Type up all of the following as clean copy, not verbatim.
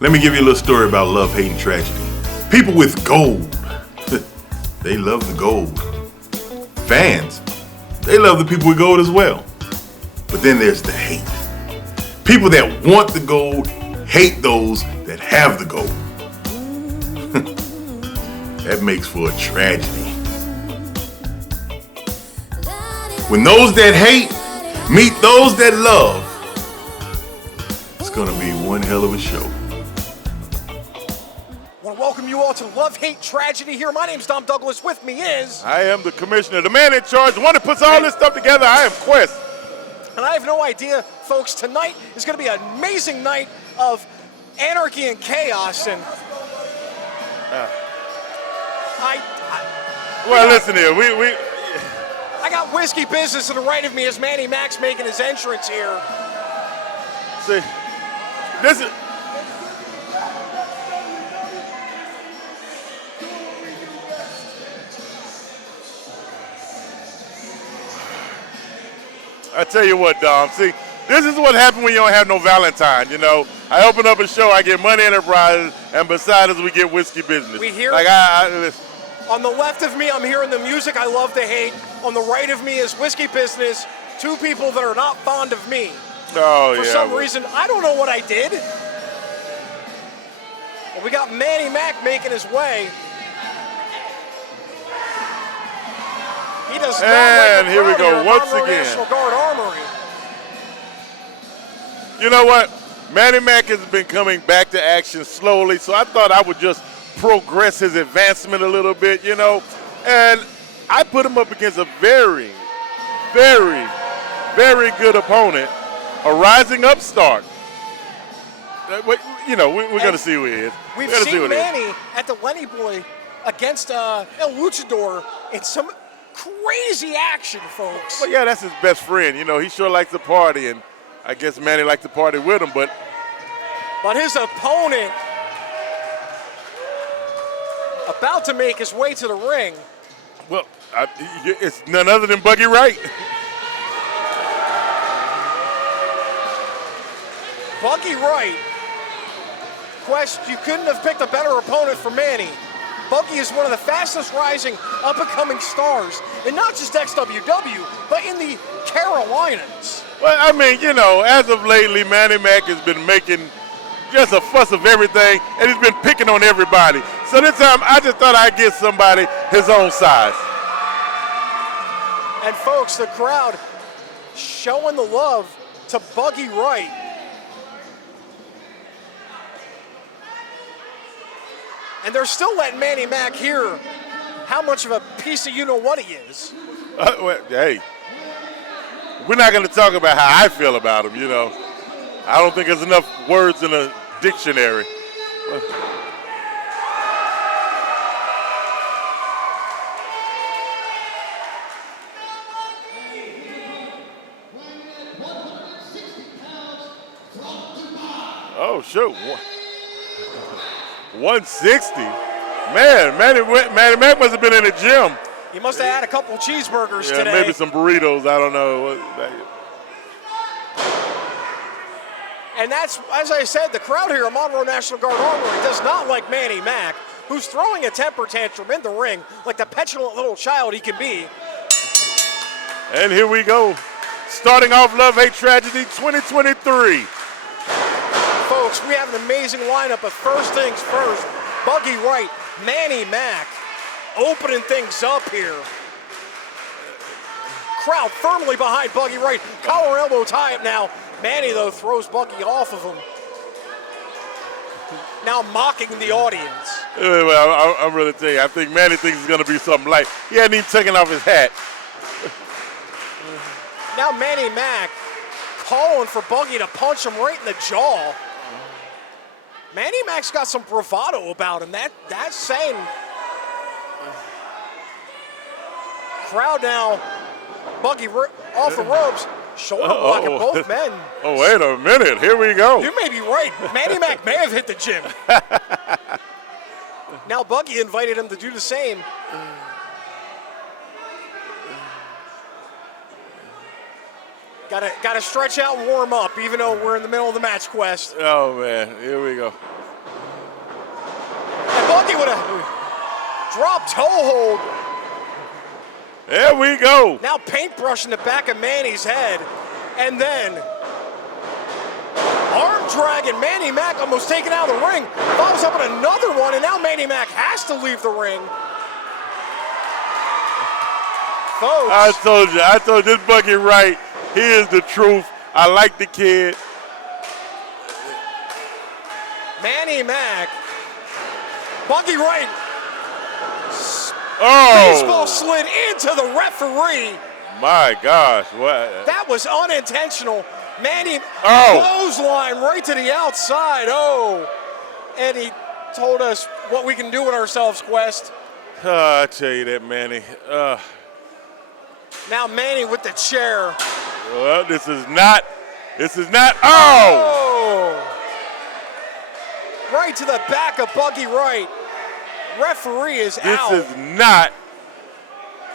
Let me give you a little story about love, hate, and tragedy. People with gold, they love the gold. Fans, they love the people with gold as well. But then there's the hate. People that want the gold hate those that have the gold. That makes for a tragedy. When those that hate meet those that love, it's gonna be one hell of a show. I want to welcome you all to Love, Hate, Tragedy here. My name's Dom Douglas. With me is... I am the commissioner, the man in charge, the one that puts all this stuff together. I am Quest. And I have no idea, folks, tonight is going to be an amazing night of anarchy and chaos. And listen here. I got whiskey business to the right of me as Manny-Mac's making his entrance here. See, this is... I tell you what, Dom. See, this is what happens when you don't have no Valentine, you know. I open up a show, I get Money Enterprises, and beside us we get whiskey business. We hear like on the left of me, I'm hearing the music I love to hate. On the right of me is whiskey business, two people that are not fond of me. For some reason, I don't know what I did. Well, we got Manny-Mac making his way. He does not and like here we go once Monroe again. National Guard Armory. You know what? Manny-Mac has been coming back to action slowly, so I thought I would just progress his advancement a little bit, you know. And I put him up against a very, very, very good opponent, a rising upstart. You know, we're going to see who he is. We've seen Manny at the Lenny Boy against El Luchador in some crazy action, folks. Well, yeah, that's his best friend. You know, he sure likes to party, and I guess Manny likes to party with him, but his opponent about to make his way to the ring. Well, it's none other than Buggy Wright. Buggy Wright. Quest, you couldn't have picked a better opponent for Manny. Buggy is one of the fastest rising up-and-coming stars, and not just XWW, but in the Carolinas. Well, I mean, you know, as of lately, Manny-Mac has been making just a fuss of everything, and he's been picking on everybody. So this time, I just thought I'd get somebody his own size. And folks, the crowd showing the love to Buggy Wright. And they're still letting Manny-Mac hear how much of a piece of you-know-what he is. Hey, we're not going to talk about how I feel about him, you know. I don't think there's enough words in a dictionary. Oh, shoot. 160? Man, Manny-Mac must have been in the gym. He must have had a couple cheeseburgers today. Maybe some burritos, I don't know. And that's, as I said, the crowd here at Monroe National Guard Armory does not like Manny-Mac, who's throwing a temper tantrum in the ring like the petulant little child he can be. And here we go. Starting off Love, Hate, Tragedy 2023. Folks, we have an amazing lineup, but first things first, Buggy Wright, Manny-Mac, opening things up here. Crowd firmly behind Buggy Wright. Collar and elbow tie up now. Manny, though, throws Buggy off of him. Now mocking the audience. Well, I'm really telling you, I think Manny thinks it's going to be something light. He hadn't even taken off his hat. Now Manny-Mac calling for Buggy to punch him right in the jaw. Manny-Mac's got some bravado about him. That's saying. Crowd now, Buggy off the ropes, shoulder block at both men. Oh, wait a minute. Here we go. You may be right. Manny-Mac may have hit the gym. Now Buggy invited him to do the same. Got to stretch out and warm up, even though we're in the middle of the match, Quest. Oh, man. Here we go. Buggy with a drop toe hold. There we go. Now paintbrushing the back of Manny's head. And then arm dragging Manny Mac, almost taken out of the ring. Follows up with another one, and now Manny Mac has to leave the ring. Folks. I told you, this Buggy Wright, he is the truth. I like the kid. Manny Mac. Buggy Wright. Oh. Baseball slid into the referee. My gosh. What? That was unintentional. Manny clothesline right to the outside. Oh. And he told us what we can do with ourselves, Quest. I tell you that, Manny. Now Manny with the chair. Well, this is not. Oh! Right to the back of Buggy Wright. Referee is out. This is not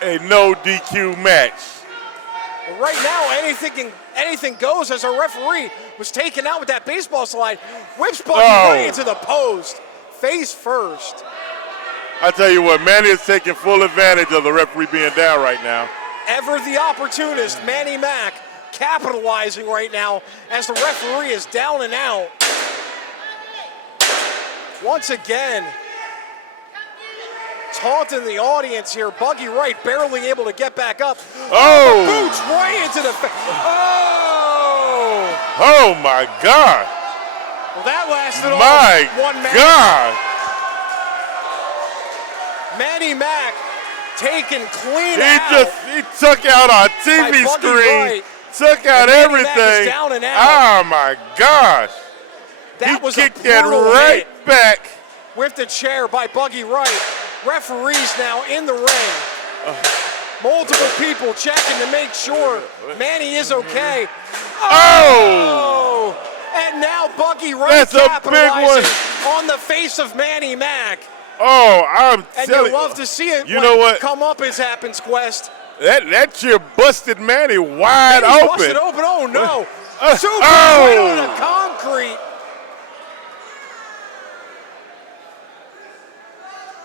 a no DQ match. Right now, anything goes as our referee was taken out with that baseball slide. Whips Buggy right into the post. Face first. I tell you what, Manny is taking full advantage of the referee being down right now. Ever the opportunist, Manny Mac, capitalizing right now as the referee is down and out. Once again, taunting the audience here. Buggy Wright barely able to get back up. Oh! Boots right into the face. Oh! Oh my God! Well, that lasted my all 1 minute. God! Manny Mac taken clean out. He took out our TV screen, took out everything. Down and out. Oh my gosh! That was kicked a that brutal right hit. back. With the chair by Buggy Wright. Referees now in the ring. Multiple people checking to make sure Manny is okay. Oh! And now Buggy Wright capitalizing on the face of Manny Mac. Oh, I'm and telling you. love to see it. You know what? Come up as happens, Quest. That chair busted Manny wide Manny's open. Busted open. Oh no! Super right on the concrete.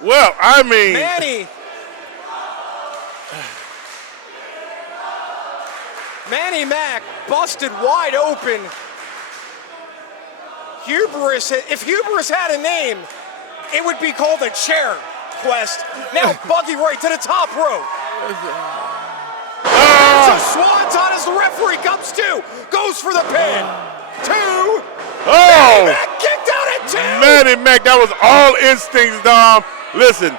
Well, I mean, Manny Mac busted wide open. Hubris, if Hubris had a name, it would be called a chair, Quest. Now Buggy Wright to the top rope. It's a swanton as the referee comes to. Goes for the pin. 2. Manny Mac kicked out at 2. Manny Mac, that was all instincts, Dom. Listen,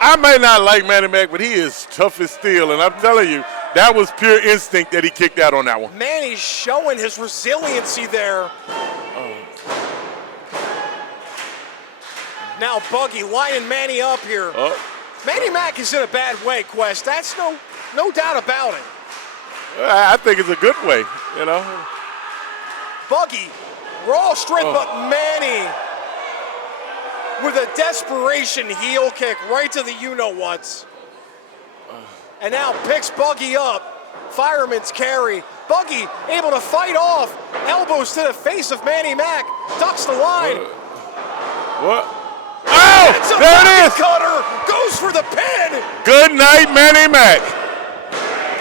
I may not like Manny Mac, but he is tough as steel, and I'm telling you, that was pure instinct that he kicked out on that one. Manny's showing his resiliency there. Now Buggy lining Manny up here. Manny Mac is in a bad way, Quest. That's no doubt about it. I think it's a good way, you know. Buggy, raw strength, but Manny with a desperation heel kick right to the you-know-whats. And now picks Buggy up. Fireman's carry. Buggy able to fight off. Elbows to the face of Manny Mac. Ducks the line. What? Oh, there it is. Cutter goes for the pin. Good night, Manny Mac.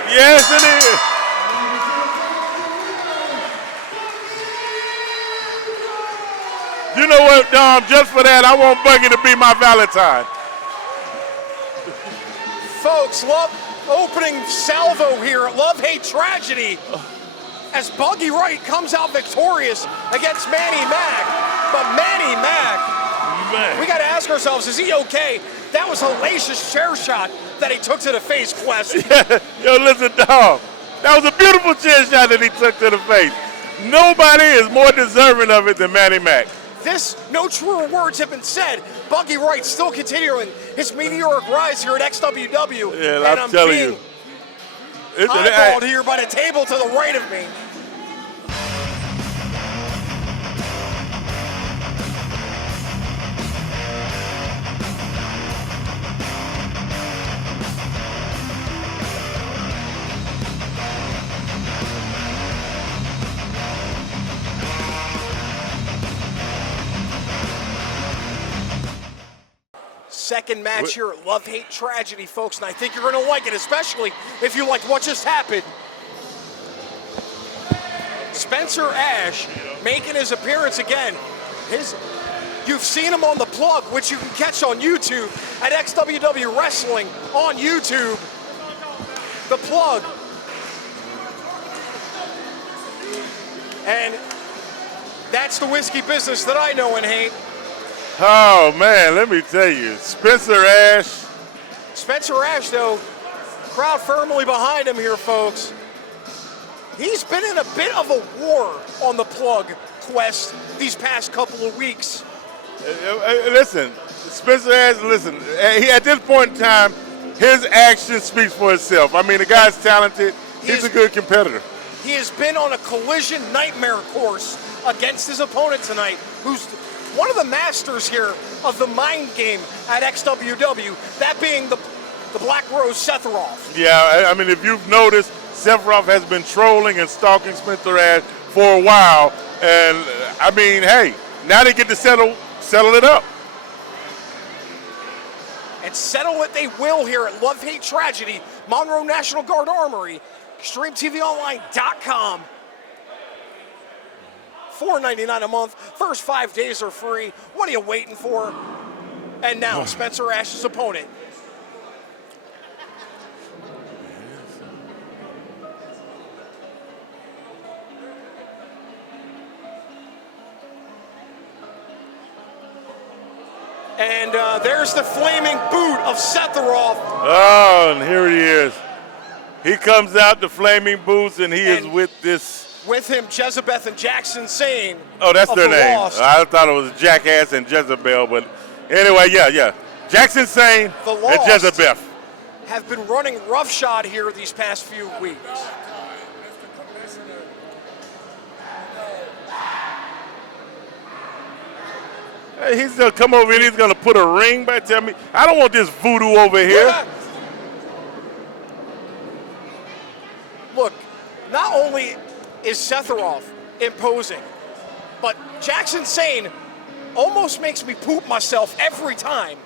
Yes, it is. You know what, Dom? Just for that, I want Buggy to be my Valentine. Folks, love opening salvo here. Love-hate tragedy. As Buggy Wright comes out victorious against Manny Mac. But Manny Mac, we got to ask ourselves, is he okay? That was a hellacious chair shot that he took to the face, Quest. Yo, listen, Dom. That was a beautiful chair shot that he took to the face. Nobody is more deserving of it than Manny Mac. No truer words have been said. Buggy Wright still continuing his meteoric rise here at XWW. Yeah, and I'm telling you. Eyeballed here by the table to the right of me. Second match here at Love, Hate, Tragedy, folks, and I think you're going to like it, especially if you like what just happened. Spencer Ash making his appearance again. You've seen him on The Plug, which you can catch on YouTube at XWW Wrestling on YouTube. The Plug. And that's the whiskey business that I know and hate. Oh, man, let me tell you. Spencer Ash. Spencer Ash, though, crowd firmly behind him here, folks. He's been in a bit of a war on The Plug quest these past couple of weeks. Listen, Spencer Ash, listen, at this point in time, his action speaks for itself. I mean, the guy's talented. He's a good competitor. He has been on a collision nightmare course against his opponent tonight, who's one of the masters here of the mind game at XWW, that being the Black Rose Sethroff. Yeah, I mean, if you've noticed, Sethroff has been trolling and stalking Spencer Ash for a while. And, I mean, hey, now they get to settle it up. And settle it they will here at Love, Hate, Tragedy, Monroe National Guard Armory, XtremeTVOnline.com. $4.99 a month. First 5 days are free. What are you waiting for? And now, Spencer Ash's opponent. And there's the flaming boot of Sethroff. Oh, and here he is. He comes out the flaming boots, and he is with this. With him, Jezebeth and Jackson Sane. Oh, that's their name. Lost. I thought it was Jackass and Jezebel, but anyway, yeah. Jackson Sane and Jezebeth have been running roughshod here these past few weeks. Hey, he's gonna come over here. He's gonna put a ring back. Tell me, I don't want this voodoo over here. Look, not only is Sethroff imposing, but Jackson Sane almost makes me poop myself every time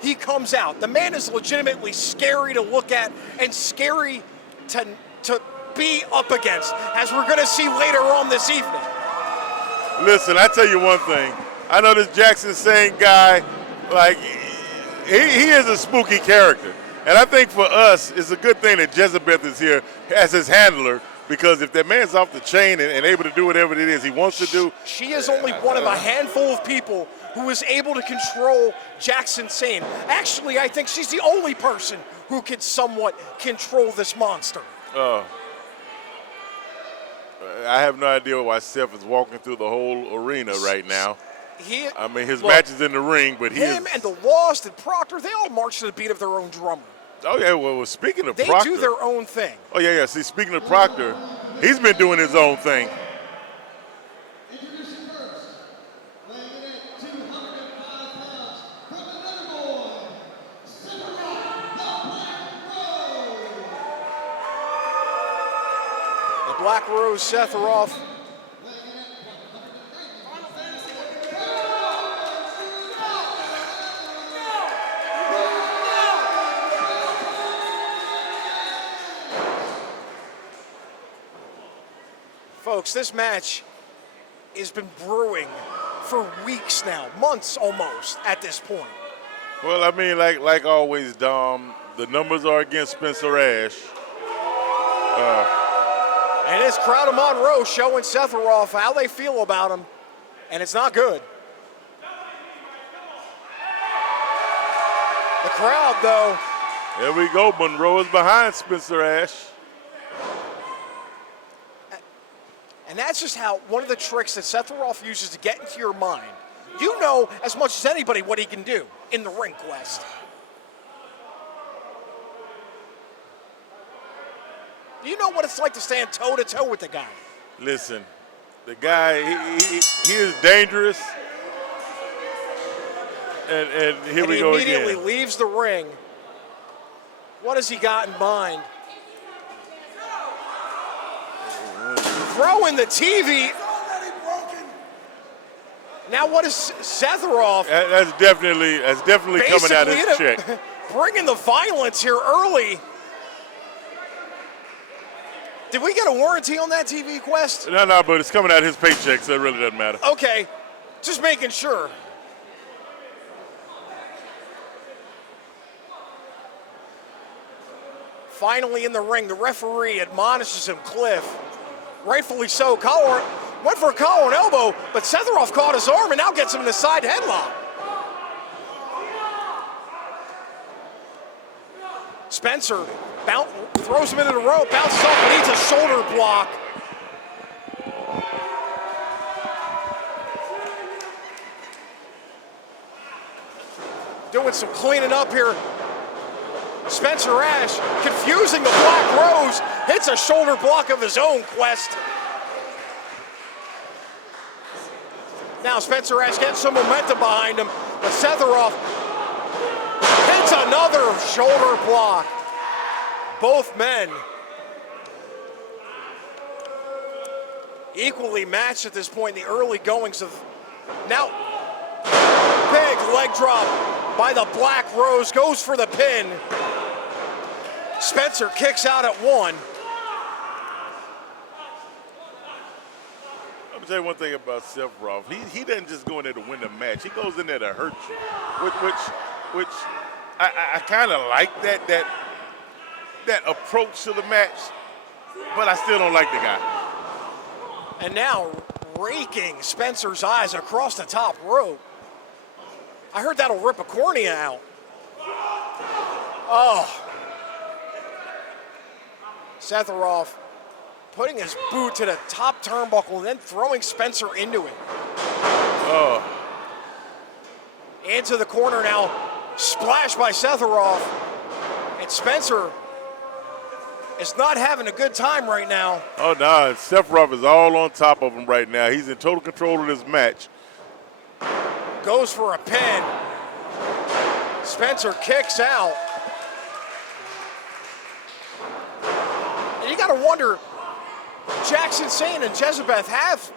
he comes out. The man is legitimately scary to look at and scary to be up against, as we're going to see later on this evening. Listen, I tell you one thing. I know this Jackson Sane guy, like, he is a spooky character. And I think for us, it's a good thing that Jezebeth is here as his handler, because if that man's off the chain and able to do whatever it is he wants to do. She is only one of a handful of people who is able to control Jackson Sane. Actually, I think she's the only person who can somewhat control this monster. I have no idea why Seth is walking through the whole arena right now. I mean, his match is in the ring, but him and the Lost and Proctor, they all march to the beat of their own drummer. Oh, yeah, well, speaking of Proctor. They do their own thing. Oh, yeah. See, speaking of Proctor, he's been doing his own thing. The Black Rose Sethroff. Folks, this match has been brewing for weeks now, months almost at this point. Well, I mean, like always, Dom, the numbers are against Spencer Ash. And this crowd of Monroe showing Sethroff how they feel about him, and it's not good. The crowd, though. There we go. Monroe is behind Spencer Ash. And that's just how one of the tricks that Sethroff uses to get into your mind. You know as much as anybody what he can do in the ring quest. You know what it's like to stand toe-to-toe with the guy. Listen, the guy, he is dangerous. And here we go again. He immediately leaves the ring. What has he got in mind? Throwing the TV. Now what is Sethroff? That's definitely coming out his check. Bringing the violence here early. Did we get a warranty on that TV Quest? No, but it's coming out of his paycheck, so it really doesn't matter. Okay, just making sure. Finally in the ring, the referee admonishes him, Cliff. Rightfully so. Collar went for a collar and elbow, but Sethroff caught his arm and now gets him in the side headlock. Spencer throws him into the rope, bounces off, and needs a shoulder block. Doing some cleaning up here. Spencer Ash, confusing the Black Rose, hits a shoulder block of his own, Quest. Now Spencer Ash gets some momentum behind him, but Sethroff hits another shoulder block. Both men equally matched at this point in the early goings of. Now, big leg drop by the Black Rose, goes for the pin. Spencer kicks out at one. Let me tell you one thing about Sethroff. He doesn't just go in there to win the match. He goes in there to hurt you, which I kind of like that approach to the match, but I still don't like the guy. And now raking Spencer's eyes across the top rope. I heard that'll rip a cornea out. Oh. Sethroff putting his boot to the top turnbuckle and then throwing Spencer into it. Oh. Into the corner now. Splash by Sethroff. And Spencer is not having a good time right now. Oh, no. Sethroff is all on top of him right now. He's in total control of this match. Goes for a pin. Spencer kicks out. And you got to wonder, Jackson Sane and Jezebeth have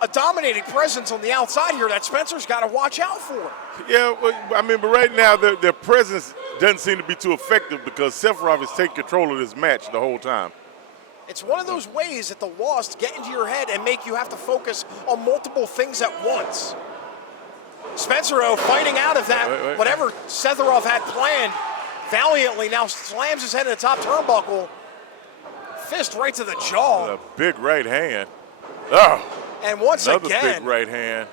a dominating presence on the outside here that Spencer's got to watch out for. Yeah, well, I mean, but right now their presence doesn't seem to be too effective because Sethroff is taking control of this match the whole time. It's one of those ways that the loss get into your head and make you have to focus on multiple things at once. Spencer, though, fighting out of that, whatever Sethroff had planned, valiantly now slams his head in the top turnbuckle. Fist right to the jaw. A big right hand. Oh, and once another again, big right hand.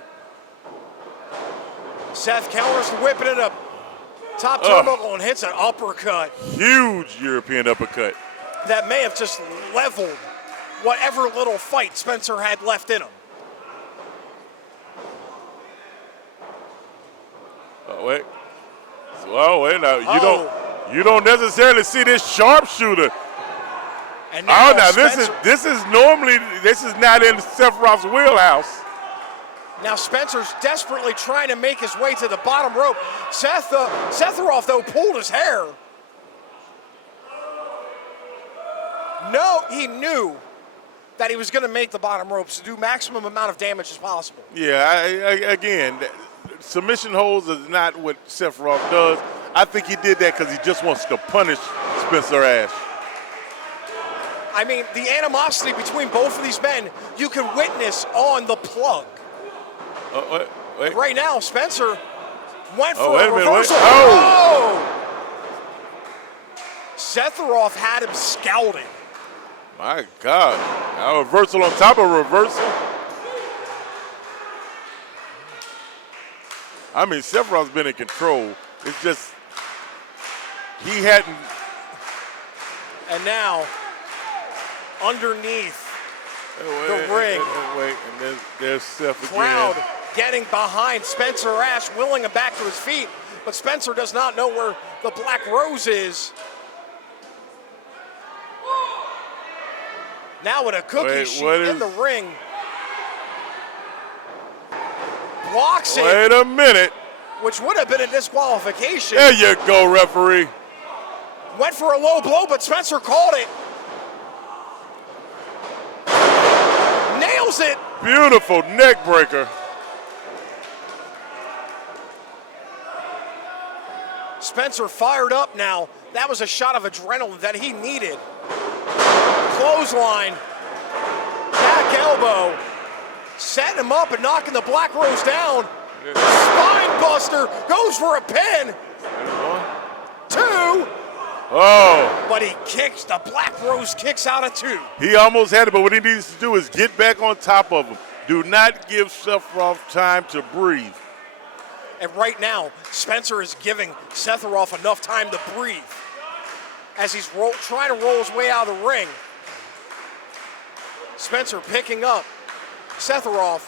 Seth counters the whip into the top turnbuckle and hits an uppercut. Huge European uppercut. That may have just leveled whatever little fight Spencer had left in him. Wait now. You don't necessarily see this sharpshooter. And now this is not in Sethroff's wheelhouse. Now Spencer's desperately trying to make his way to the bottom rope. Sethroff, though, pulled his hair. No, he knew that he was going to make the bottom ropes to do maximum amount of damage as possible. Yeah, again, submission holds is not what Sethroff does. I think he did that because he just wants to punish Spencer Ash. I mean, the animosity between both of these men, you can witness on the plug. Wait. Right now, Spencer went for a minute, reversal. Sethroff had him scouting. My God. A reversal on top of reversal. I mean, Sethroff's been in control. It's just he hadn't. And now, underneath the ring. And there's Seth again. Crowd getting behind Spencer Ash, willing him back to his feet, but Spencer does not know where the Black Rose is. Now with a cookie sheet in the ring. Blocks it. Wait a minute. Which would have been a disqualification. There you go, referee. Went for a low blow, but Spencer called it. Nails it. Beautiful neck breaker. Spencer fired up now. That was a shot of adrenaline that he needed. Clothesline. Back elbow. Setting him up and knocking the Black Rose down. Spine buster. Goes for a pin. 2. Oh. But he kicks. The Black Rose kicks out of 2. He almost had it, but what he needs to do is get back on top of him. Do not give Sephiroth time to breathe. And right now, Spencer is giving Sephiroth enough time to breathe as he's trying to roll his way out of the ring. Spencer picking up Sephiroth.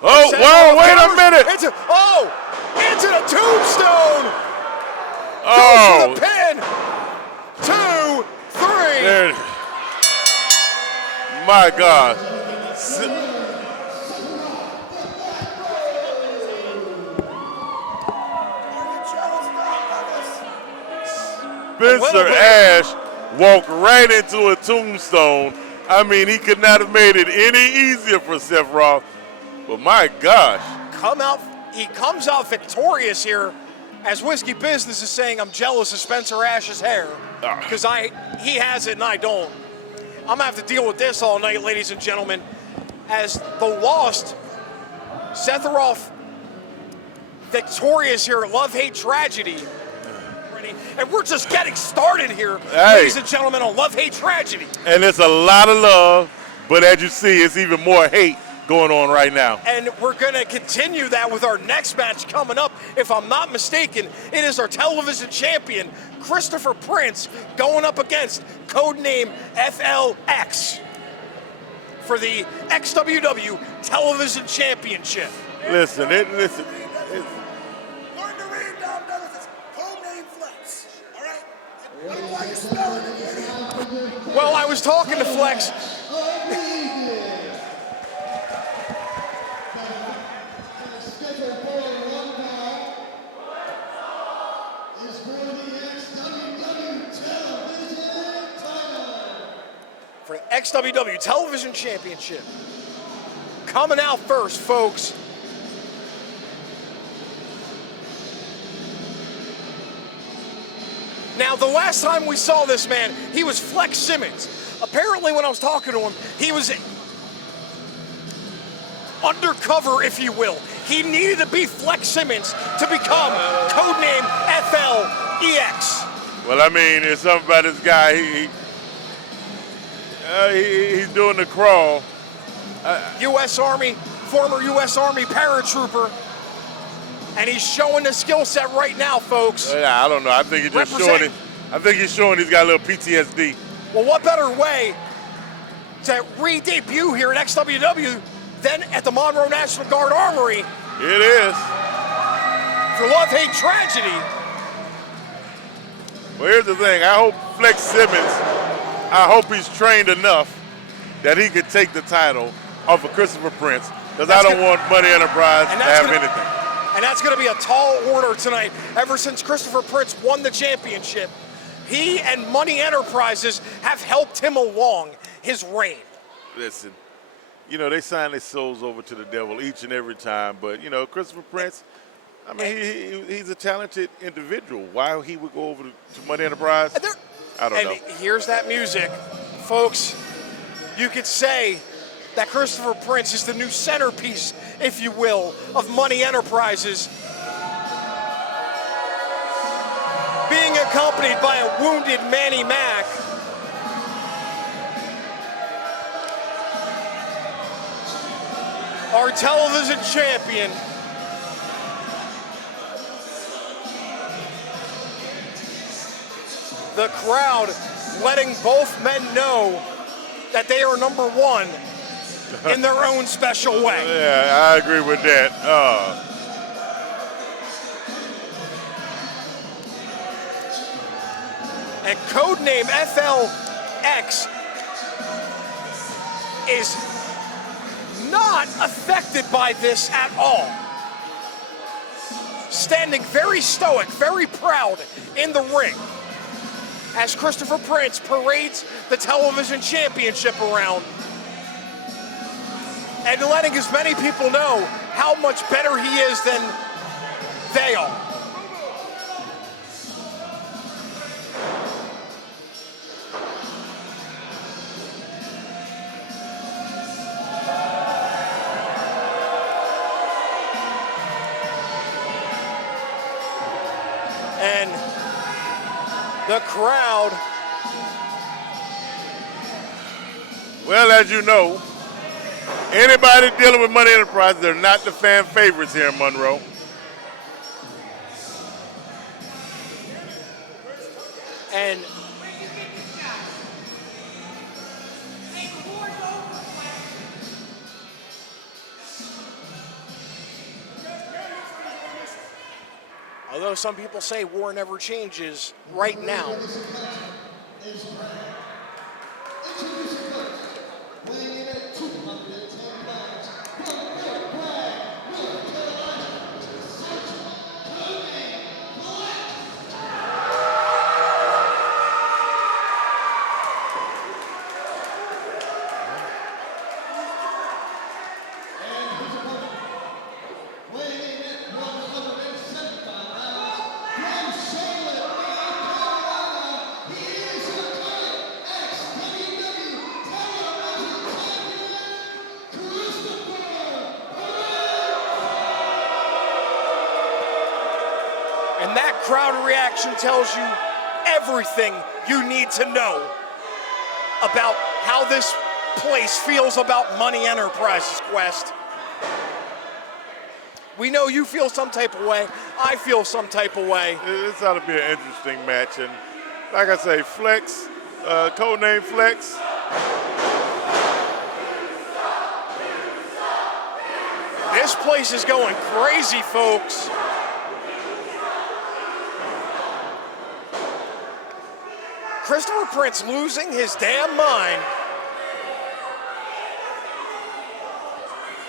Oh, whoa, wait a minute. Into the tombstone. Oh. Goes for the pin. 2, 3. There. My God. Spencer Ash walked right into a tombstone. I mean, he could not have made it any easier for Sephiroth. But my gosh. He comes out victorious here, as Whiskey Business is saying, I'm jealous of Spencer Ash's hair. Because he has it and I don't. I'm gonna have to deal with this all night, ladies and gentlemen. As the Lost, Sephiroth victorious here, love-hate tragedy. And we're just getting started here, ladies and gentlemen, on love-hate tragedy. And it's a lot of love, but as you see, it's even more hate going on right now. And we're going to continue that with our next match coming up. If I'm not mistaken, it is our television champion, Christopher Prince, going up against codename FLX for the XWW Television Championship. Listen. Learn to read down, brothers. It's codename Flex. All right? I don't know why you're spelling it, idiot. Well, I was talking to Flex. For the XWW Television Championship. Coming out first, folks. Now, the last time we saw this man, he was Flex Simmons. Apparently, when I was talking to him, he was undercover, if you will. He needed to be Flex Simmons to become codename FLEX. Well, I mean, there's something about this guy. He's doing the crawl. U.S. Army, former U.S. Army paratrooper. And he's showing the skill set right now, folks. Yeah, I don't know. I think he's just showing it. I think he's showing he's got a little PTSD. Well, what better way to re-debut here at XWW than at the Monroe National Guard Armory? It is. For love-hate tragedy. Well, here's the thing. I hope Flex Simmons, I hope he's trained enough that he could take the title off of Christopher Prince, because I don't want Money Enterprise to have anything. And that's going to be a tall order tonight. Ever since Christopher Prince won the championship, he and Money Enterprises have helped him along his reign. Listen, you know, they sign their souls over to the devil each and every time, but, you know, Christopher Prince, I mean, he's a talented individual. Why he would go over to Money Enterprise, I don't know. And here's that music. Folks, you could say that Christopher Prince is the new centerpiece, if you will, of Money Enterprises. Being accompanied by a wounded manny-mac. Our television champion. The crowd letting both men know that they are number one in their own special way. Yeah, I agree with that. And codename FLX is not affected by this at all. Standing very stoic, very proud in the ring as Christopher Prince parades the television championship around and letting as many people know how much better he is than They are. And the crowd, Well, as you know, anybody dealing with Money Enterprise, they're not the fan favorites here in Monroe. and although some people say war never changes, right now, and that crowd reaction tells you everything you need to know about how this place feels about Money Enterprises, Quest. We know you feel some type of way. I feel some type of way. This ought to be an interesting match. And like I say, Flex, codename Flex. This place is going crazy, folks. Christopher Prince losing his damn mind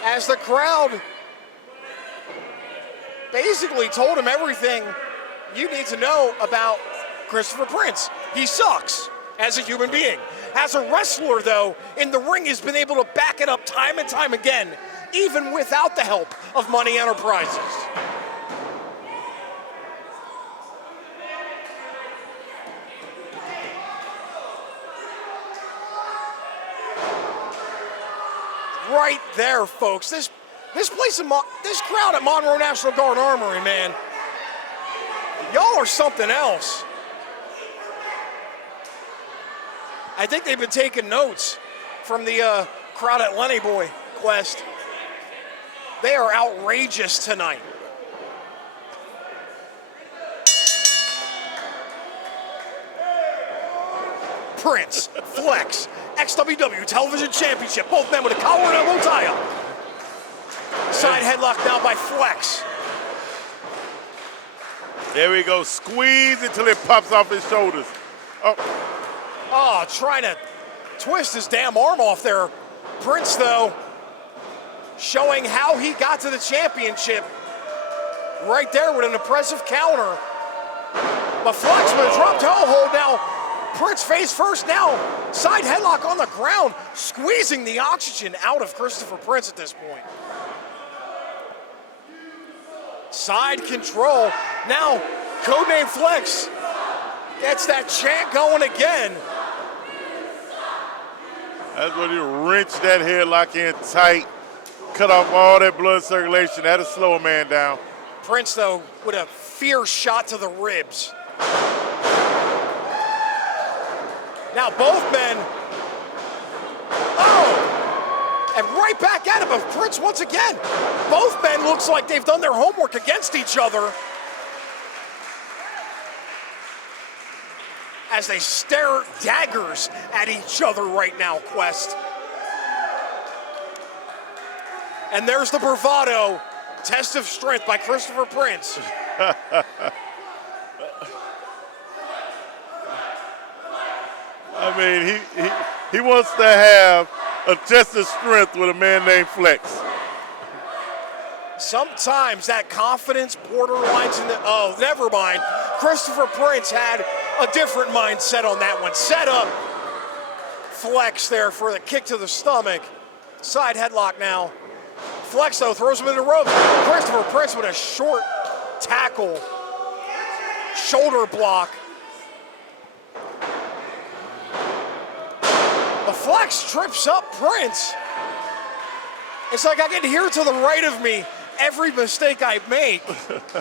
as the crowd basically told him everything you need to know about Christopher Prince. He sucks as a human being. As a wrestler, though, in the ring, he's been able to back it up time and time again, even without the help of Money Enterprises. Right there, folks. This place, this crowd at Monroe National Guard Armory, man, y'all are something else. I think they've been taking notes from the crowd at Lenny Boy, Quest. They are outrageous tonight. Prince, Flex, XWW Television Championship, both men with a collar and elbow tie-up. Side headlock now by Flex. There we go. Squeeze until it pops off his shoulders. Oh, trying to twist his damn arm off there. Prince, though, showing how he got to the championship right there with an impressive counter. But Flex with a drop toe hold now. Prince face first now. Side headlock on the ground, squeezing the oxygen out of Christopher Prince at this point. Side control. Now, codename Flex gets that chant going again. That's when you wrench that headlock in tight, cut off all that blood circulation. That'll slow a man down. Prince, though, with a fierce shot to the ribs. Now both men, and right back at it, but Prince once again. Both men looks like they've done their homework against each other as they stare daggers at each other right now, Quest. And there's the bravado, test of strength by Christopher Prince. I mean, he wants to have a test of strength with a man named Flex. Sometimes that confidence borderlines in the, oh, never mind. Christopher Prince had a different mindset on that one. Set up Flex there for the kick to the stomach. Side headlock now. Flex, though, throws him in the ropes. Christopher Prince with a short tackle, shoulder block. The flex trips up Prince. It's like I can hear to the right of me every mistake I make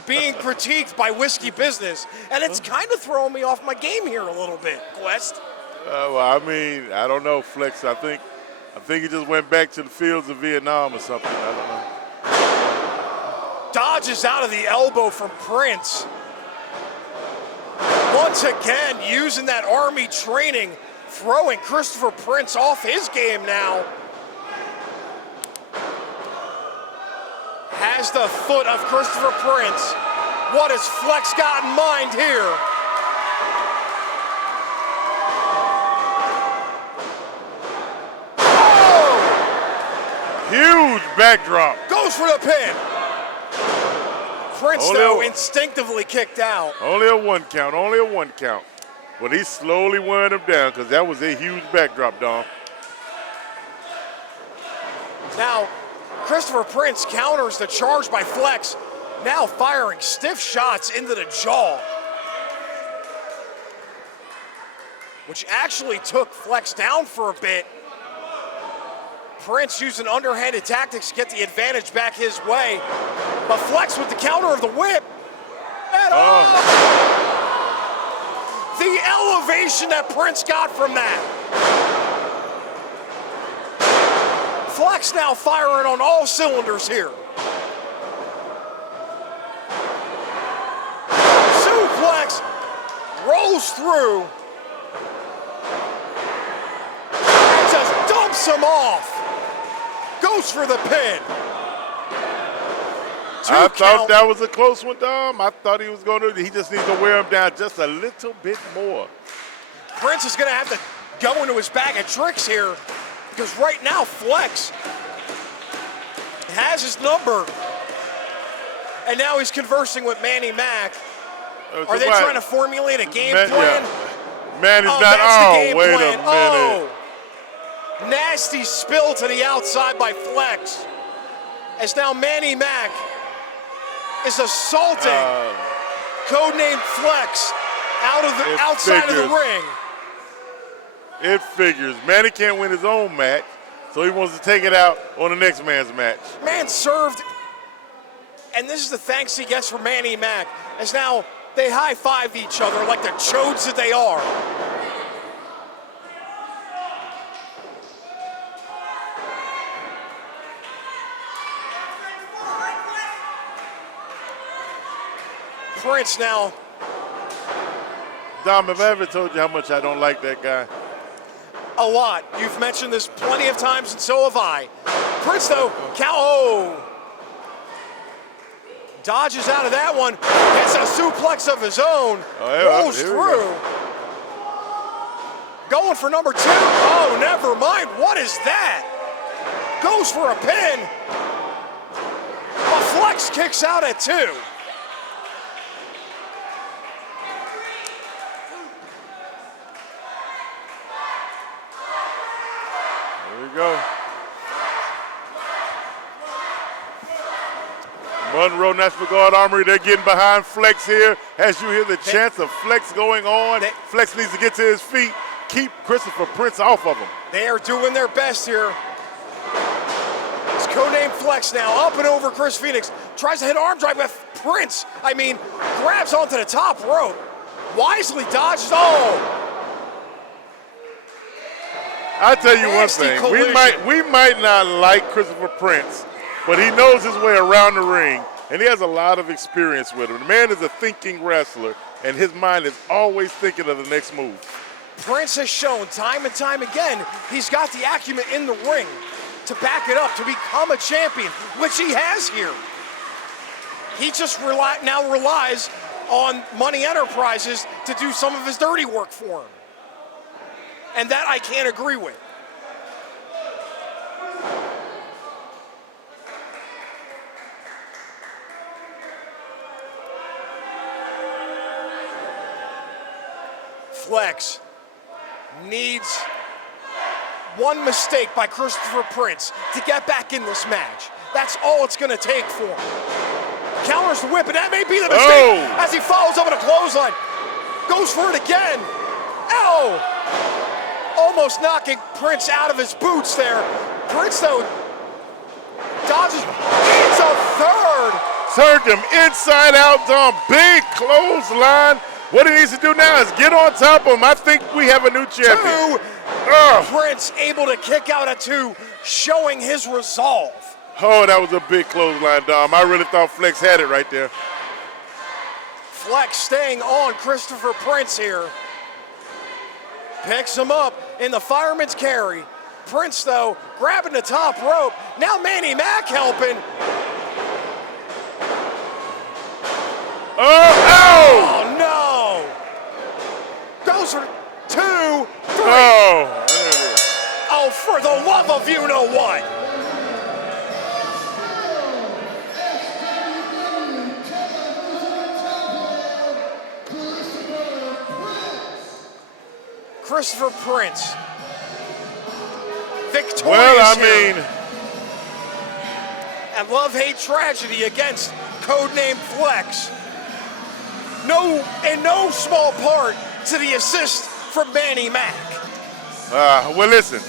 being critiqued by Whiskey Business, and it's kind of throwing me off my game here a little bit, Quest. Well, I mean, I don't know, Flex. I think he just went back to the fields of Vietnam or something. I don't know. Dodges out of the elbow from Prince. Once again, using that Army training, throwing Christopher Prince off his game now. Has the foot of Christopher Prince. What has Flex got in mind here? Huge backdrop. Goes for the pin. Prince, though, instinctively kicked out. Only a one count, only a one count. But he slowly wound him down because that was a huge backdrop, Dom. Now, Christopher Prince counters the charge by Flex, now firing stiff shots into the jaw, which actually took Flex down for a bit. Prince using underhanded tactics to get the advantage back his way, but Flex with the counter of the whip. And the elevation that Prince got from that. Flex now firing on all cylinders here. Suplex rolls through and just dumps him off. Goes for the pin. I thought that was a close one, Dom. I thought he was going to. He just needs to wear him down just a little bit more. Prince is going to have to go into his bag of tricks here, because right now Flex has his number, and now he's conversing with Manny-Mac. Are they trying to formulate a game plan? Man is not. Oh, wait a minute. Oh, nasty spill to the outside by Flex, as now Manny-Mac is assaulting codename Flex outside of the ring. It figures. Manny can't win his own match, so he wants to take it out on the next man's match. Man served, and this is the thanks he gets from Manny-Mac, as now they high-five each other like the chodes that they are. Prince now. Dom, have I ever told you how much I don't like that guy? A lot. You've mentioned this plenty of times, and so have I. Prince, though, dodges out of that one. Hits a suplex of his own. Rolls through. Going for number 2. Oh, never mind. What is that? Goes for a pin. But Flex kicks out at 2. Go. Monroe National Guard Armory, they're getting behind Flex here. As you hear the chants of Flex going on, Flex needs to get to his feet, keep Christopher Prince off of him. They are doing their best here. It's codename Flex now, up and over Chris Phoenix. Tries to hit arm drag with Prince. Grabs onto the top rope. Wisely dodges. I'll tell you one thing, we might not like Christopher Prince, but he knows his way around the ring, and he has a lot of experience with him. The man is a thinking wrestler, and his mind is always thinking of the next move. Prince has shown time and time again he's got the acumen in the ring to back it up, to become a champion, which he has here. He just now relies on Money Enterprises to do some of his dirty work for him. And that I can't agree with. Flex needs one mistake by Christopher Prince to get back in this match. That's all it's going to take for him. Counters the whip, and that may be the mistake as he follows up in a clothesline. Goes for it again. Ow! Almost knocking Prince out of his boots there. Prince, though, dodges. It's a third. Turned him inside out, Dom. Big clothesline. What he needs to do now is get on top of him. I think we have a new champion. Prince able to kick out at 2, showing his resolve. Oh, that was a big clothesline, Dom. I really thought Flex had it right there. Flex staying on Christopher Prince here. Picks him up in the fireman's carry. Prince, though, grabbing the top rope. Now manny-mac helping. Oh, no! Goes for 2, 3. Oh, there it is. Oh, for the love of you-know-what. Christopher Prince, victorious well, here. And love-hate tragedy against codename Flex. In no small part to the assist from manny-mac. Well, listen,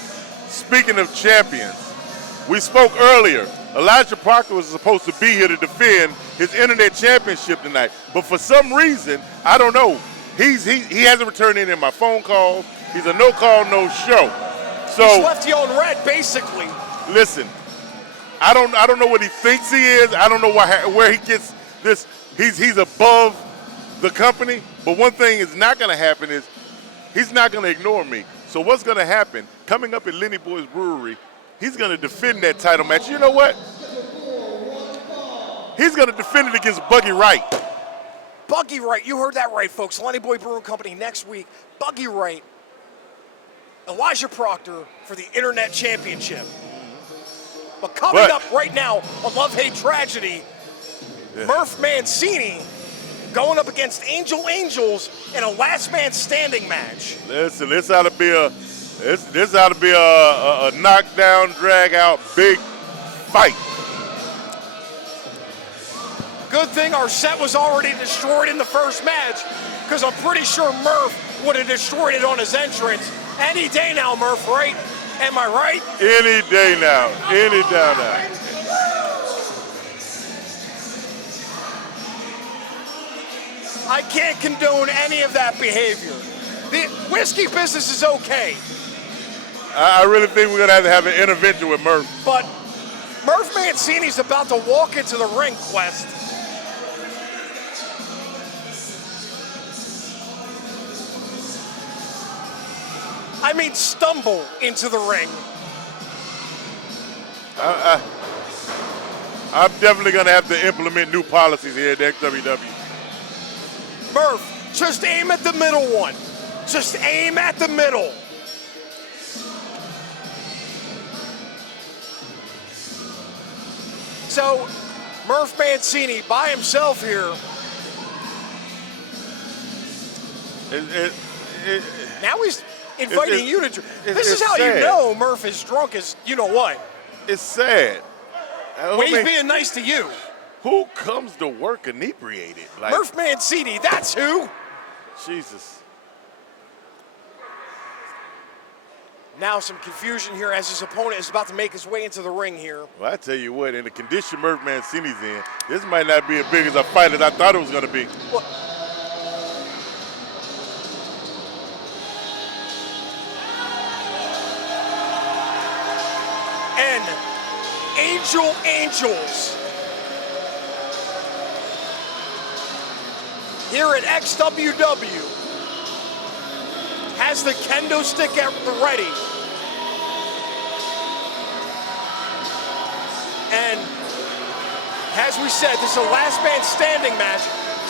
speaking of champions, we spoke earlier. Elijah Parker was supposed to be here to defend his internet championship tonight, but for some reason, I don't know, he hasn't returned any of my phone calls. He's a no-call, no-show. So he's left you on red, basically. Listen, I don't know what he thinks he is. I don't know where he gets this. He's above the company. But one thing is not going to happen is he's not going to ignore me. So what's going to happen? Coming up at Lenny Boy's Brewery, he's going to defend that title match. You know what? He's going to defend it against Buggy Wright. Buggy Wright, you heard that right, folks. Lenny Boy Brewing Company next week. Buggy Wright, Elijah Proctor for the Internet Championship. But coming up right now on Love Hate Tragedy, Murph Mancini going up against Angel Angels in a last man standing match. Listen, this ought to be a knockdown, drag out, big fight. Good thing our set was already destroyed in the first match, because I'm pretty sure Murph would have destroyed it on his entrance. Any day now, Murph, right? Am I right? Any day now. Any day now. I can't condone any of that behavior. The whiskey business is okay. I really think we're going to have an intervention with Murph. But Murph Mancini's about to walk into the ring, Quest. I mean, stumble into the ring. I'm definitely going to have to implement new policies here at XWW. Murph, just aim at the middle one. Just aim at the middle. So, Murph Mancini by himself here. Now he's inviting you to. This is how sad. You know Murph is drunk as you know what. It's sad. When he's being nice to you. Who comes to work inebriated? Like, Murph Mancini, that's who. Jesus. Now some confusion here as his opponent is about to make his way into the ring here. Well, I tell you what, in the condition Murph Mancini's in, this might not be as big as a fight as I thought it was going to be. Well, and Angel Angels here at XWW has the kendo stick at the ready. And as we said, this is a last man standing match.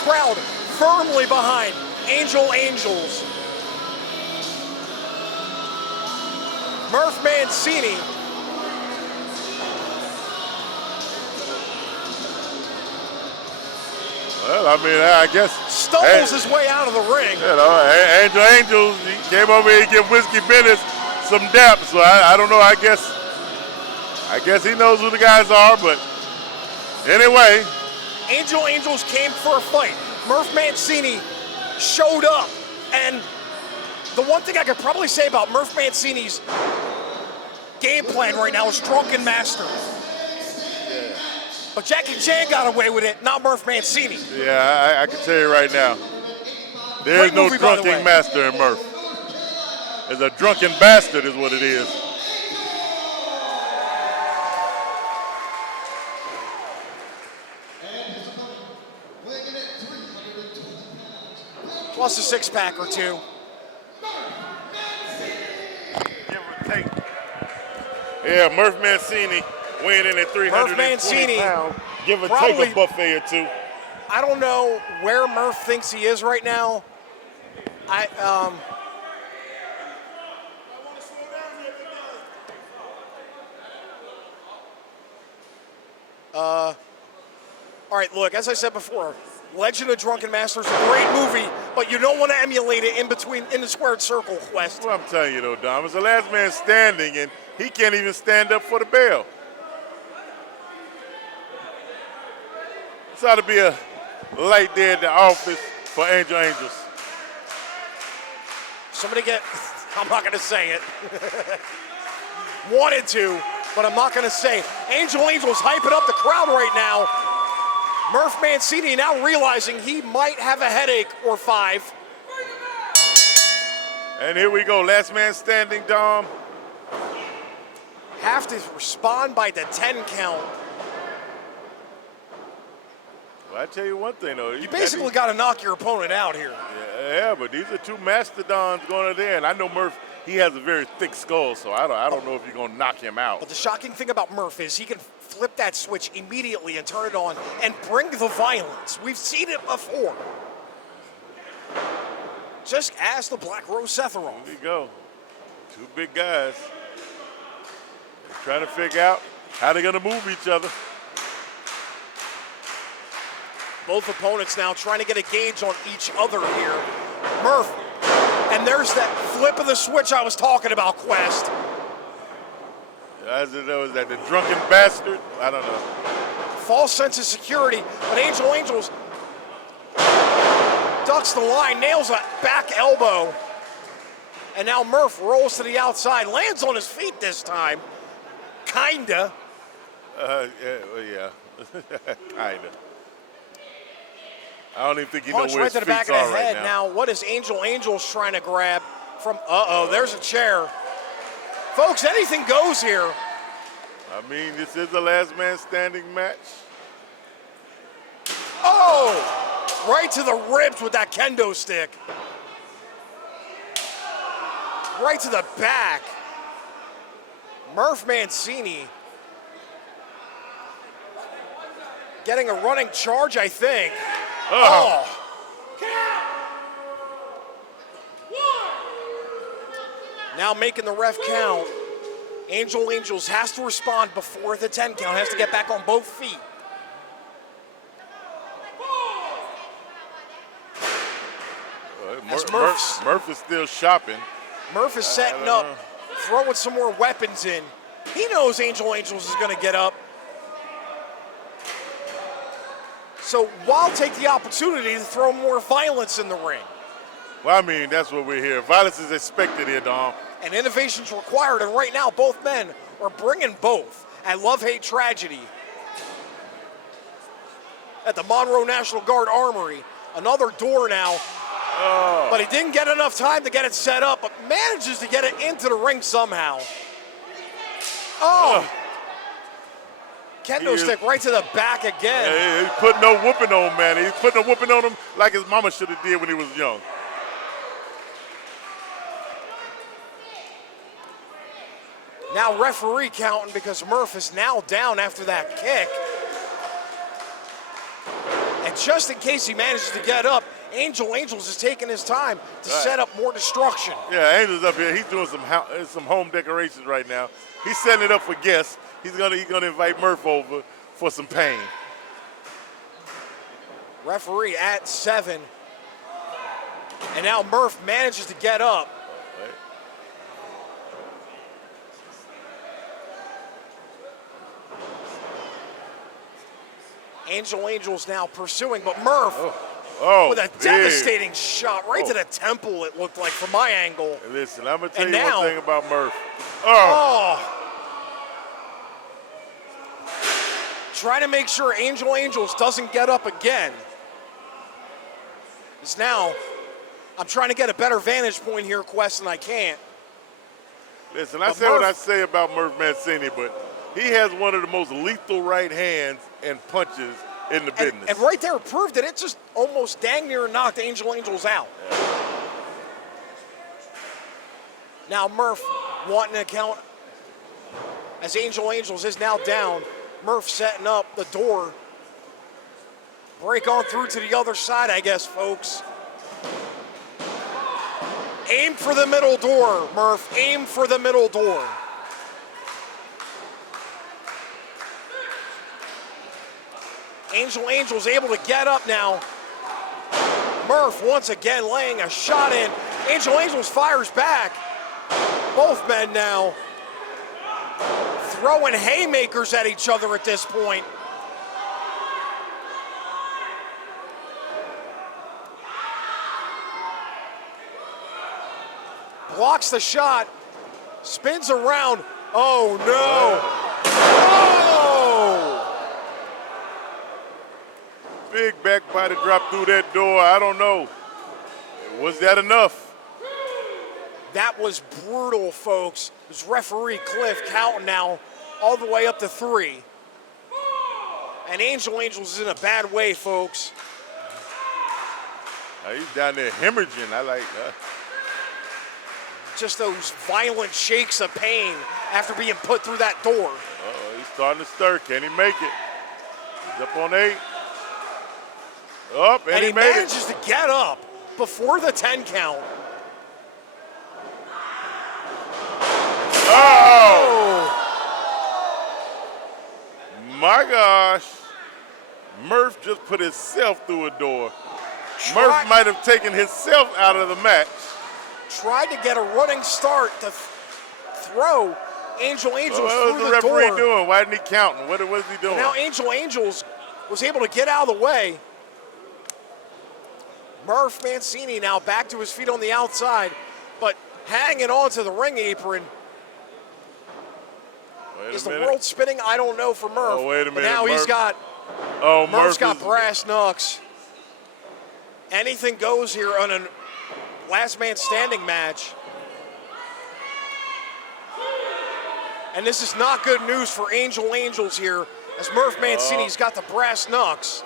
Crowd firmly behind Angel Angels. Murph Mancini Well, I mean, I guess. stumbles his way out of the ring. You know, Angel Angels, he came over here to give Whiskey Bennett some dap, so I don't know, I guess he knows who the guys are, but anyway. Angels came for a fight. Murph Mancini showed up, and the one thing I could probably say about Murph Mancini's game plan right now is drunken master. Yeah. But Jackie Chan got away with it, not Murph Mancini. Yeah, I can tell you right now, there's Great no movie, by the drunken way. master in Murph. It's a drunken bastard is what it is. Plus a six-pack or two. Give or take. Yeah, Murph Mancini weighing in at 320 Mancini, pounds. Give or probably- take a buffet or two. I don't know where Murph thinks he is right now. All right, look, as I said before, Legend of Drunken Master is a great movie, but you don't want to emulate it in the squared circle, Quest. That's what I'm telling you, though, Dom. It's the last man standing, and he can't even stand up for the bell. This ought to be a light there at the office for Angels. I'm not going to say it. Wanted to, but I'm not going to say it. Angels hyping up the crowd right now. Murph Mancini now realizing he might have a headache or five. And here we go, last man standing, Dom. Have to respond by the 10 count. Well, I tell you one thing, though. You basically got to knock your opponent out here. Yeah, but these are two mastodons going in there, and I know Murph, he has a very thick skull, so I don't know if you're going to knock him out. But the shocking thing about Murph is he can flip that switch immediately and turn it on and bring the violence. We've seen it before. Just ask the Black Rose Setharoff. There you go. Two big guys. They're trying to figure out how they're going to move each other. Both opponents now trying to get a gauge on each other here. Murph, and there's that flip of the switch I was talking about, Quest. As it was that the drunken bastard, I don't know. False sense of security, but Angels ducks the line, nails a back elbow. And now Murph rolls to the outside, lands on his feet this time. Kinda. Yeah. Kinda. I don't even think he knows Punch where right his to the back feet of are the head. right now. Now, what is Angels trying to grab from? There's a chair. Folks, anything goes here. I mean, this is the last man standing match. Oh, right to the ribs with that kendo stick. Right to the back. Murph Mancini getting a running charge, I think. Oh. Now making the ref count. Angels has to respond before the 10 count, has to get back on both feet. Murph is still shopping. Murph is setting up, throwing some more weapons in. He knows Angels is going to get up. So why take the opportunity to throw more violence in the ring? Well, I mean, that's what we're here. Violence is expected here, Dom. And innovation's required, and right now both men are bringing both at Love, Hate, Tragedy at the Monroe National Guard Armory. Another door now, but he didn't get enough time to get it set up, but manages to get it into the ring somehow. Kendo stick right to the back again. Yeah, he's putting no whooping on, man. He's putting a whooping on him like his mama should have did when he was young. Now referee counting because Murph is now down after that kick. And just in case he manages to get up, Angels is taking his time to set up more destruction. Yeah, Angel's up here. He's doing some home decorations right now. He's setting it up for guests. He's gonna invite Murph over for some pain. Referee at 7. And now Murph manages to get up. Angel's now pursuing, but Murph with a big. devastating shot right to the temple, it looked like, from my angle. Listen, I'm going to tell And you now- one thing about Murph. Trying to make sure Angels doesn't get up again. It's now, I'm trying to get a better vantage point here, Quest, and I can't. Listen, I But say what I Murph- say about Murph Mancini, but he has one of the most lethal right hands and punches in the business. And right there proved it. It just almost dang near knocked Angels out. Now Murph wanting to count as Angels is now down. Murph setting up the door. Break on through to the other side, I guess, folks. Aim for the middle door, Murph. Aim for the middle door. Angel's able to get up now. Murph once again laying a shot in. Angels fires back. Both men now throwing haymakers at each other at this point. Blocks the shot, spins around. Oh no! Oh! Big back body drop through that door. I don't know. Was that enough? That was brutal, folks. This referee Cliff counting now all the way up to 3. And Angels is in a bad way, folks. He's down there hemorrhaging. I like that. Just those violent shakes of pain after being put through that door. He's starting to stir. Can he make it? He's up on 8. Up, and And he he made manages it. to get up before the 10 count. My gosh. Murph just put himself through a door. Murph might have taken himself out of the match. Tried to get a running start to throw Angels What through was the the referee door. doing? Why didn't he count him? What was he doing? Now Angels was able to get out of the way. Murph Mancini now back to his feet on the outside, but hanging on to the ring apron. Wait Is a the minute. world spinning? I don't know for Murph. Oh, wait a But minute, now he's Murph. got Oh, Murph's Murph got is- brass knucks. Anything goes here on a last man standing match. And this is not good news for Angels here, as Murph Mancini's got the brass knucks.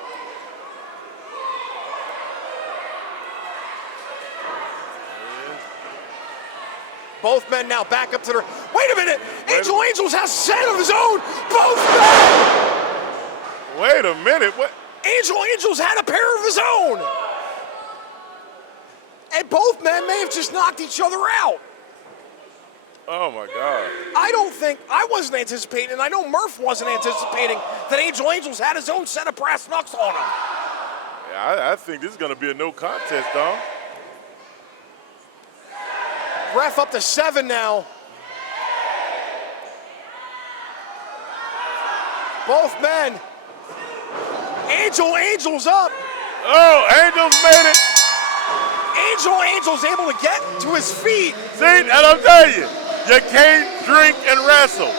Both men now back up to their. Wait a minute! Angels has a set of his own! Both men! Wait a minute. What? Angels had a pair of his own! And both men may have just knocked each other out. Oh, my God. I wasn't anticipating, and I know Murph wasn't anticipating that Angels had his own set of brass knucks on him. Yeah, I think this is going to be a no contest, dog. Ref up to 7 now. Both men. Angels up. Oh, Angels made it. Angel's able to get to his feet. See, and I'm telling you, you can't drink and wrestle.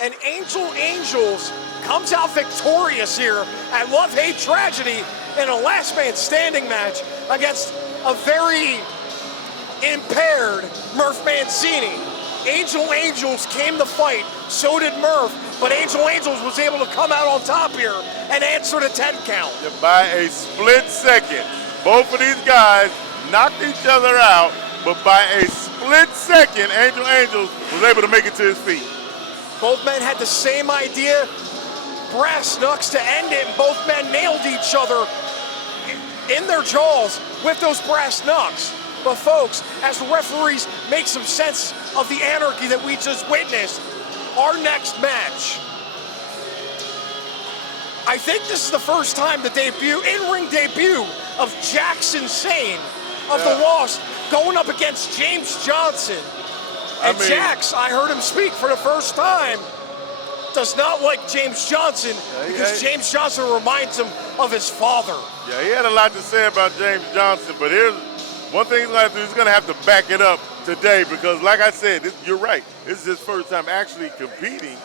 And Angels comes out victorious here at Love Hate Tragedy in a last man standing match against a very impaired Murph Mancini. Angels came to fight, so did Murph, but Angels was able to come out on top here and answer the 10 count. By a split second, both of these guys knocked each other out, but by a split second, Angels was able to make it to his feet. Both men had the same idea, brass knucks to end it, and both men nailed each other in their jaws with those brass knucks. But folks, as the referees make some sense of the anarchy that we just witnessed, our next match, I think this is the first time the in-ring debut of Jackson Sane of the Lost going up against James Johnson. And Jax, I heard him speak for the first time. does not like James Johnson because James Johnson reminds him of his father. Yeah, he had a lot to say about James Johnson, but here's one thing he's going to have to do. He's going to have to back it up today because, like I said, you're right. This is his first time actually competing.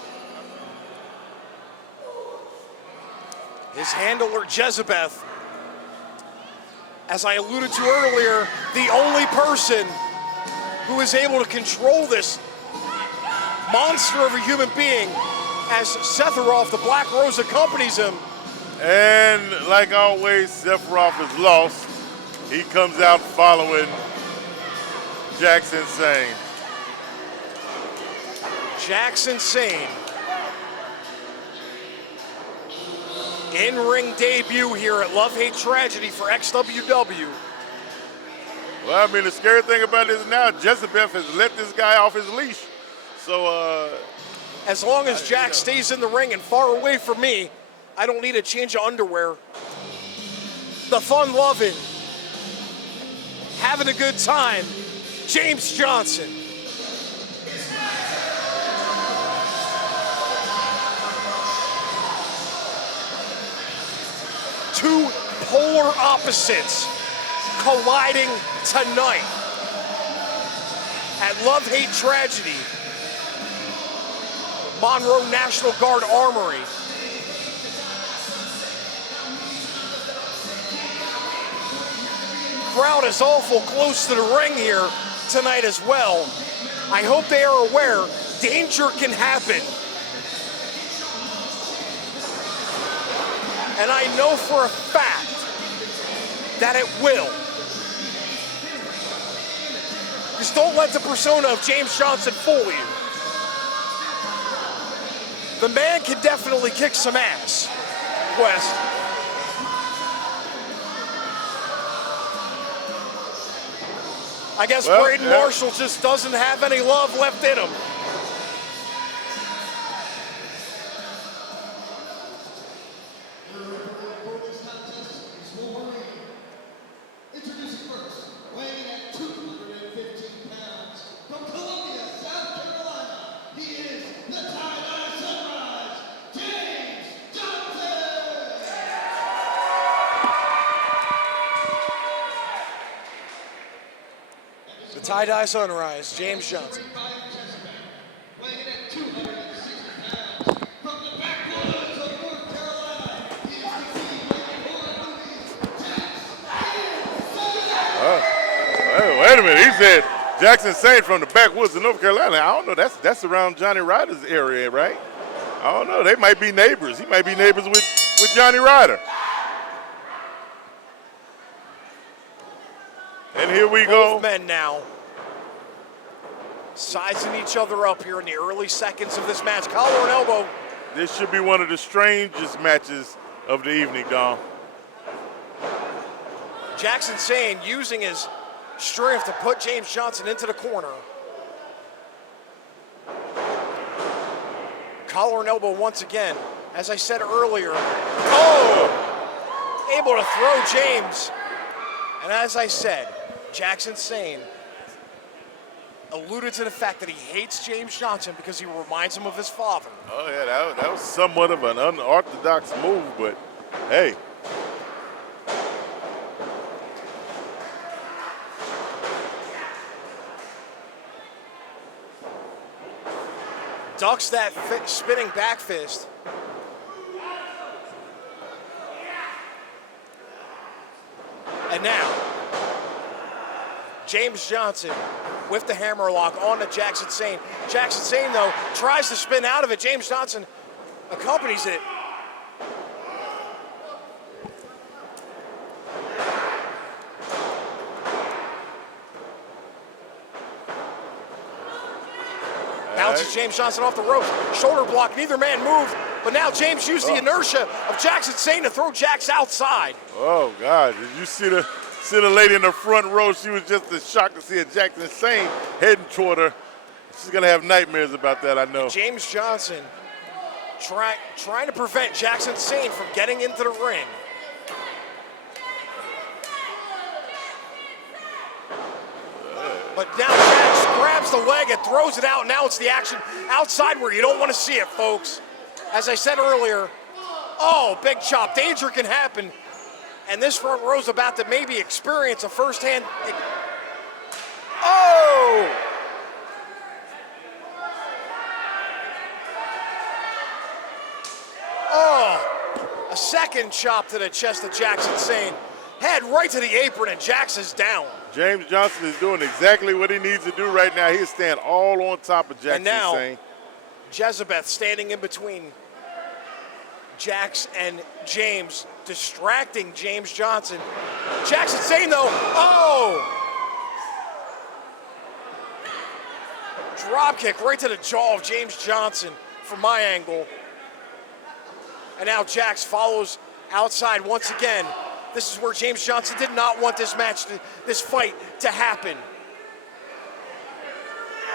His handler, Jezebeth, as I alluded to earlier, the only person who is able to control this monster of a human being, as Sephiroth, the Black Rose, accompanies him. And like always, Sephiroth is lost. He comes out following Jackson Sane. Jackson Sane. In-ring debut here at Love Hate Tragedy for XWW. Well, I mean, the scary thing about this now, Jezebeth has let this guy off his leash. So, as long as Jack stays in the ring and far away from me, I don't need a change of underwear. The fun-loving, having a good time, James Johnson. Two polar opposites colliding tonight at Love Hate Tragedy, Monroe National Guard Armory. Crowd is awful close to the ring here tonight as well. I hope they are aware danger can happen. And I know for a fact that it will. Just don't let the persona of James Johnson fool you. The man can definitely kick some ass, West. I guess Braden Marshall just doesn't have any love left in him. Introducing first, weighing at 215 pounds, from Columbia, South Carolina, he is the Tie-Dye Sunrise, James Johnson! The Tie-Dye Sunrise, James Johnson. Weighing at 260 pounds, from the backwoods of North Carolina, he is the king of the horror movies, Wait a minute. He said Jackson Sane from the backwoods of North Carolina. I don't know. That's around Johnny Ryder's area, right? I don't know. They might be neighbors. He might be neighbors with Johnny Ryder. And here we go. Both men now sizing each other up here in the early seconds of this match. Collar and elbow. This should be one of the strangest matches of the evening, Dom. Jackson Sane using his strength to put James Johnson into the corner. Collar and elbow once again. As I said earlier, able to throw James. And as I said, Jackson Sane alluded to the fact that he hates James Johnson because he reminds him of his father. Oh, yeah, that was somewhat of an unorthodox move, but hey. Ducks that spinning back fist. And now, James Johnson with the hammerlock on to Jackson Sane. Jackson Sane, though, tries to spin out of it. James Johnson accompanies it. Bounces James Johnson off the ropes. Shoulder block, neither man moved. But now James used the inertia of Jackson Sane to throw Jax outside. Oh, God. Did you see the lady in the front row? She was just as shocked to see a Jackson Sane heading toward her. She's going to have nightmares about that, I know. James Johnson trying to prevent Jackson Sane from getting into the ring. But now Jax grabs the leg and throws it out. Now it's the action outside where you don't want to see it, folks. As I said earlier, oh, big chop. Danger can happen. And this front row's about to maybe experience a firsthand. Oh! Oh! A second chop to the chest of Jackson Sane. Head right to the apron, and Jackson's down. James Johnson is doing exactly what he needs to do right now. He's staying all on top of Jackson Sane. Jezebeth standing in between Jax and James, distracting James Johnson. Jackson Sane though, oh! Drop kick right to the jaw of James Johnson from my angle. And now Jax follows outside once again. This is where James Johnson did not want this match, this fight to happen.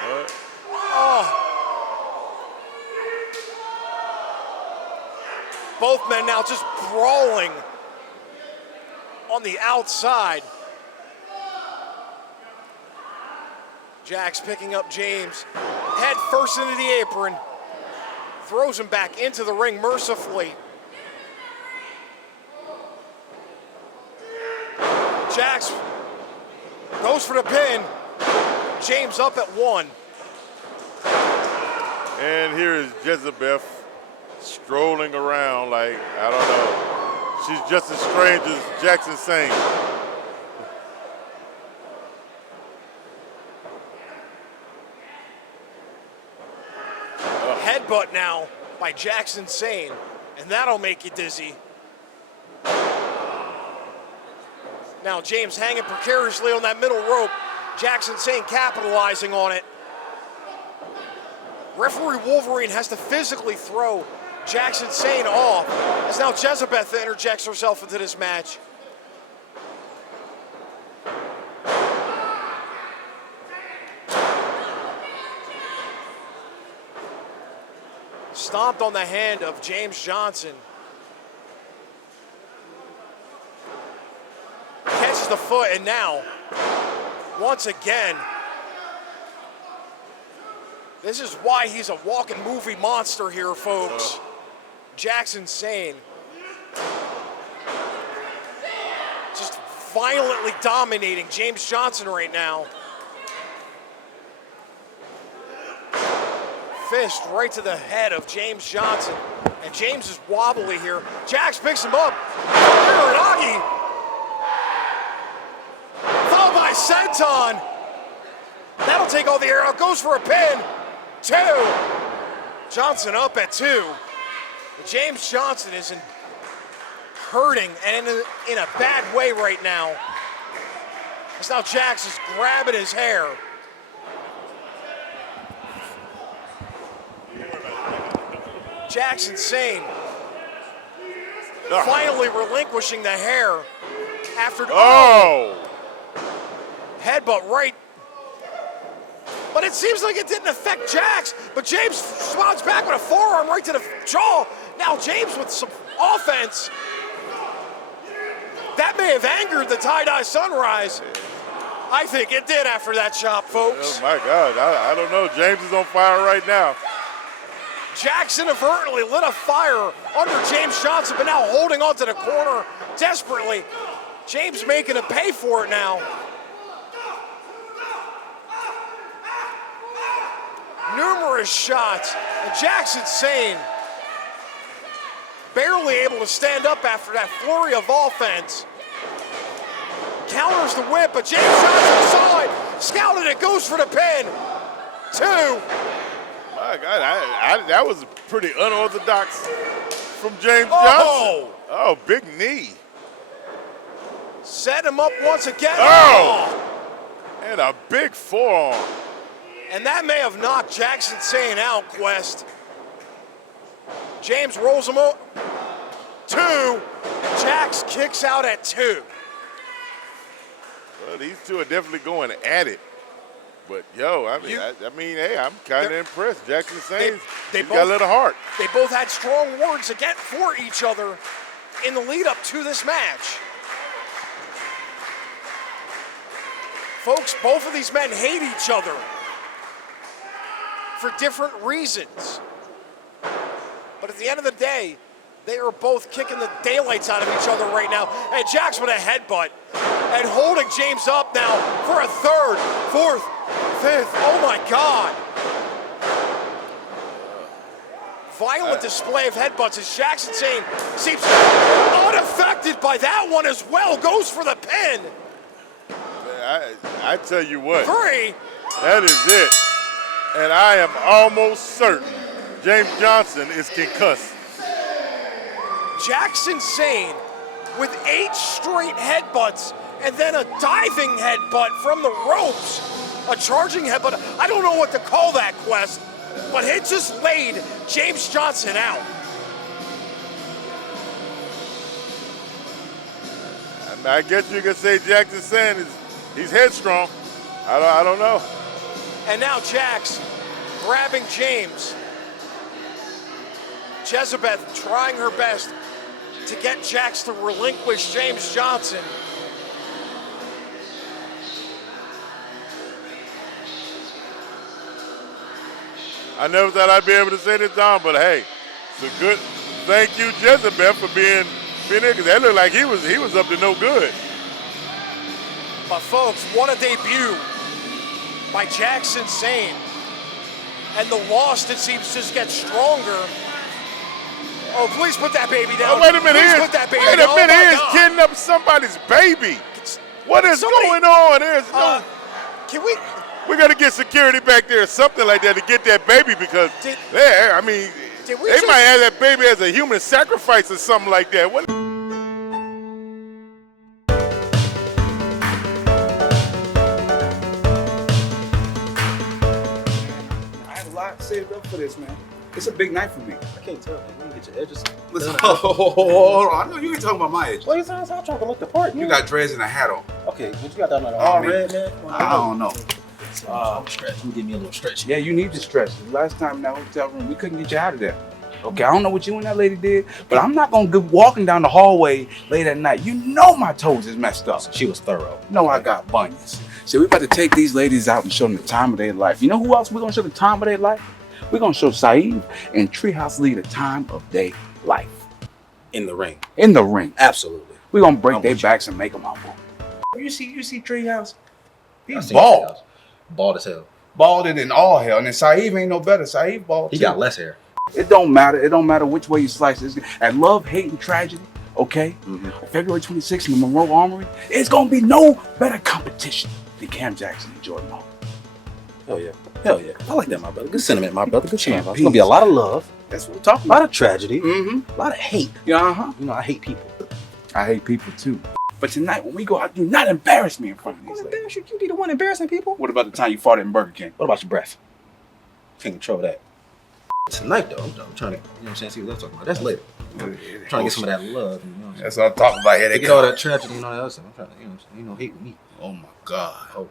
What? Oh. Both men now just brawling on the outside. Jax picking up James, head first into the apron, throws him back into the ring mercifully. Jax goes for the pin. James up at 1. And here is Jezebeth strolling around like, I don't know. She's just as strange as Jackson Sane. Headbutt now by Jackson Sane, and that'll make you dizzy. Now James hanging precariously on that middle rope. Jackson Sane capitalizing on it. Referee Wolverine has to physically throw Jackson Sane off, as now Jezebeth interjects herself into this match. Stomped on the hand of James Johnson. Catches the foot, and now, once again, this is why he's a walking movie monster here, folks. Jackson Sane. Just violently dominating James Johnson right now. Fist right to the head of James Johnson. And James is wobbly here. Jax picks him up. Uranagi. Followed by Senton. That'll take all the air out. Goes for a pin. 2. Johnson up at 2. But James Johnson is hurting and in a bad way right now. As now Jax is grabbing his hair. Jackson Sane finally relinquishing the hair after headbutt right. But it seems like it didn't affect Jax, but James swats back with a forearm right to the jaw. Now James with some offense. That may have angered the tie-dye Sunrise. I think it did after that chop, folks. Oh my God, I don't know. James is on fire right now. Jackson inadvertently lit a fire under James Johnson, but now holding onto the corner desperately. James making him pay for it now. Numerous shots, and Jackson Sane barely able to stand up after that flurry of offense. Counters the whip, but James Johnson saw it, scouted it, goes for the pin. 2. My God, that was pretty unorthodox from James Johnson. Oh, big knee. Set him up once again. Oh! And a big forearm. And that may have knocked Jackson Sane out, Quest. James rolls him up. 2. And Jax kicks out at 2. Well, these two are definitely going at it. But, yo, I mean, hey, I'm kind of impressed. Jackson Sane, he's got a little heart. They both had strong words again for each other in the lead up to this match. Folks, both of these men hate each other for different reasons. But at the end of the day, they are both kicking the daylights out of each other right now. And Jax with a headbutt and holding James up now for a third, fourth, fifth. Oh my God. Violent display of headbutts as Jackson Sane seems unaffected by that one as well. Goes for the pin. I tell you what. 3. That is it. And I am almost certain James Johnson is concussed. Jackson Sane with 8 straight headbutts and then a diving headbutt from the ropes. A charging headbutt. I don't know what to call that, Quest, but it just laid James Johnson out. I guess you could say Jackson Sane he's headstrong. I don't know. And now Jax grabbing James. Jezebeth trying her best to get Jax to relinquish James Johnson. I never thought I'd be able to say this, Don, but hey, it's a good thank you, Jezebeth, for being there, because that looked like he was up to no good. But folks, what a debut by Jackson Sane. And the loss, it seems, just gets stronger. Oh, please put that baby down. Oh, wait a minute, please put that baby wait down. a minute, Oh, he my is God. kidding up somebody's baby. What is Somebody- going on? There's no. Can we? We got to get security back there or something like that to get that baby, because Did we they just- might have that baby as a human sacrifice or something like that. What? I had a lot saved up for this, man. It's a big night for me. I can't tell, man. You get your edges. Listen, hold on. I know you ain't talking about my age. What are you saying? I'm trying to look the part. You got dreads and a hat on. Okay, what you got down there? Oh, All man. red, man? I don't know. Stretch. You give me a little stretch. Yeah, you need to stretch. Last time in that hotel room, we couldn't get you out of there. Okay, I don't know what you and that lady did, but I'm not gonna go walking down the hallway late at night. You know my toes is messed up. She was thorough. You know I got bunions. So we about to take these ladies out and show them the time of their life. You know who else we're gonna show the time of their life? We're gonna show Saeed and Treehouse Lee the time of their life. In the ring. In the ring. Absolutely. We're gonna break I'm their with you. backs and make them humble. You see Treehouse? I He's seen bald. Treehouse. Bald as hell. Balded in all hell. And then Saeed ain't no better. Saeed bald He too. got less hair. It don't matter. It don't matter which way you slice it. At Love, Hate, and Tragedy, okay? February 26th in the Monroe Armory, it's gonna be no better competition than Cam Jackson and Jordan Hall. Hell yeah. Hell yeah. I like that, my brother. Good sentiment, my brother. Good Champ sentiment. It's gonna be a lot of love, That's what we're talking a lot about. of tragedy, Mm-hmm. a lot of hate. Yeah, uh-huh. You know, I hate people. I hate people too. But tonight when we go out, do not embarrass me in front of these ladies. Embarrass you. You be the one embarrassing people. What about the time you farted in Burger King? What about your breath? Can't control that. Tonight, though, I'm trying to, you know what I'm saying, see what I'm talking about. That's later. I'm trying to get some of that love, you know what I'm saying? That's what I'm talking about here. Get all that tragedy and all that other stuff. I'm trying to, you know what I'm saying? You know, hate with me. Oh my God. Oh.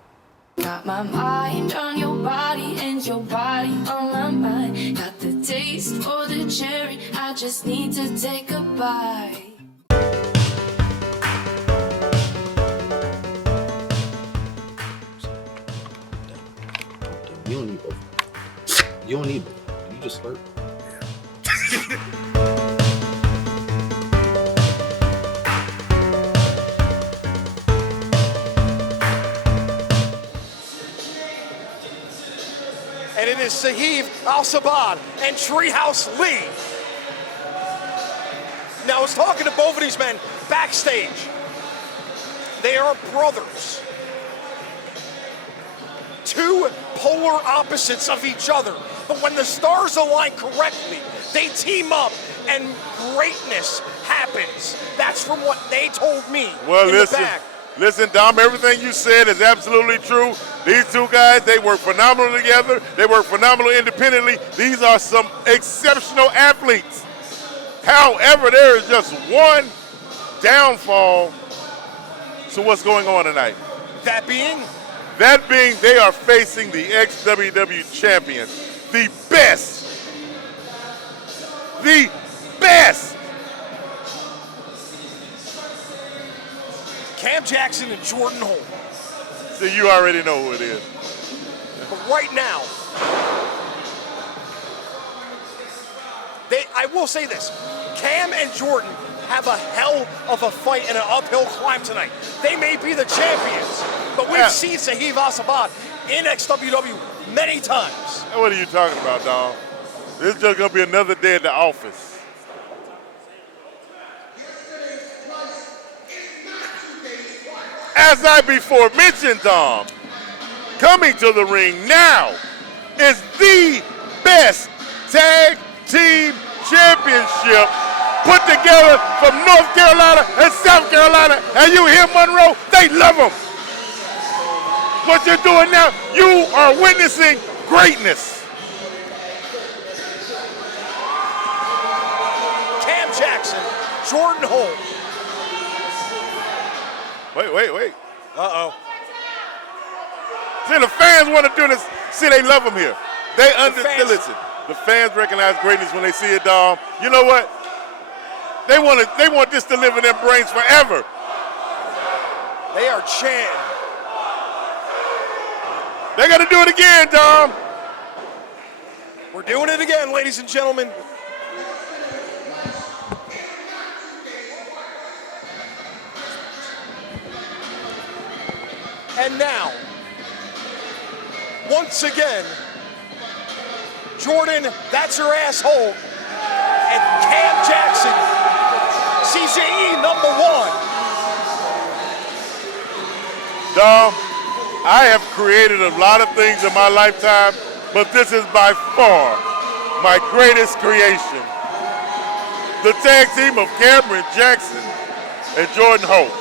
Got my mind on your body and your body on my mind. Got the taste for the cherry, I just need to take a bite. You don't need both. You don't need both. You just flirt. And it is Sahib Al-Sabad and Treehouse Lee. Now, I was talking to both of these men backstage. They are brothers. Two polar opposites of each other. But when the stars align correctly, they team up and greatness happens. That's from what they told me Well, in listen, the back. listen, Dom, everything you said is absolutely true. These two guys, they work phenomenal together. They work phenomenal independently. These are some exceptional athletes. However, there is just one downfall to what's going on tonight. That being, That being, they are facing the ex-WW champions, the best. The best. Cam Jackson and Jordan Hall. So you already know who it is. But right now, I will say this. Cam and Jordan have a hell of a fight and an uphill climb tonight. They may be the champions, but we've seen Sahib Asabad in XWW many times. What are you talking about, dog? This is just going to be another day at the office. As I before mentioned, Dom, coming to the ring now is the best tag team championship put together from North Carolina and South Carolina. And you hear Monroe? They love them. What you're doing now, you are witnessing greatness. Cam Jackson, Jordan Holt. Wait. Uh-oh. See, the fans want to do this. See, they love them here. They understand. fans- Listen, the fans recognize greatness when they see it, dog. You know what? They want this to live in their brains forever. They are chanting. They got to do it again, Dom. We're doing it again, ladies and gentlemen. And now, once again, Jordan, that's your asshole, and Cam Jackson, CCE #1. Dom, I have created a lot of things in my lifetime, but this is by far my greatest creation. The tag team of Cameron Jackson and Jordan Holt.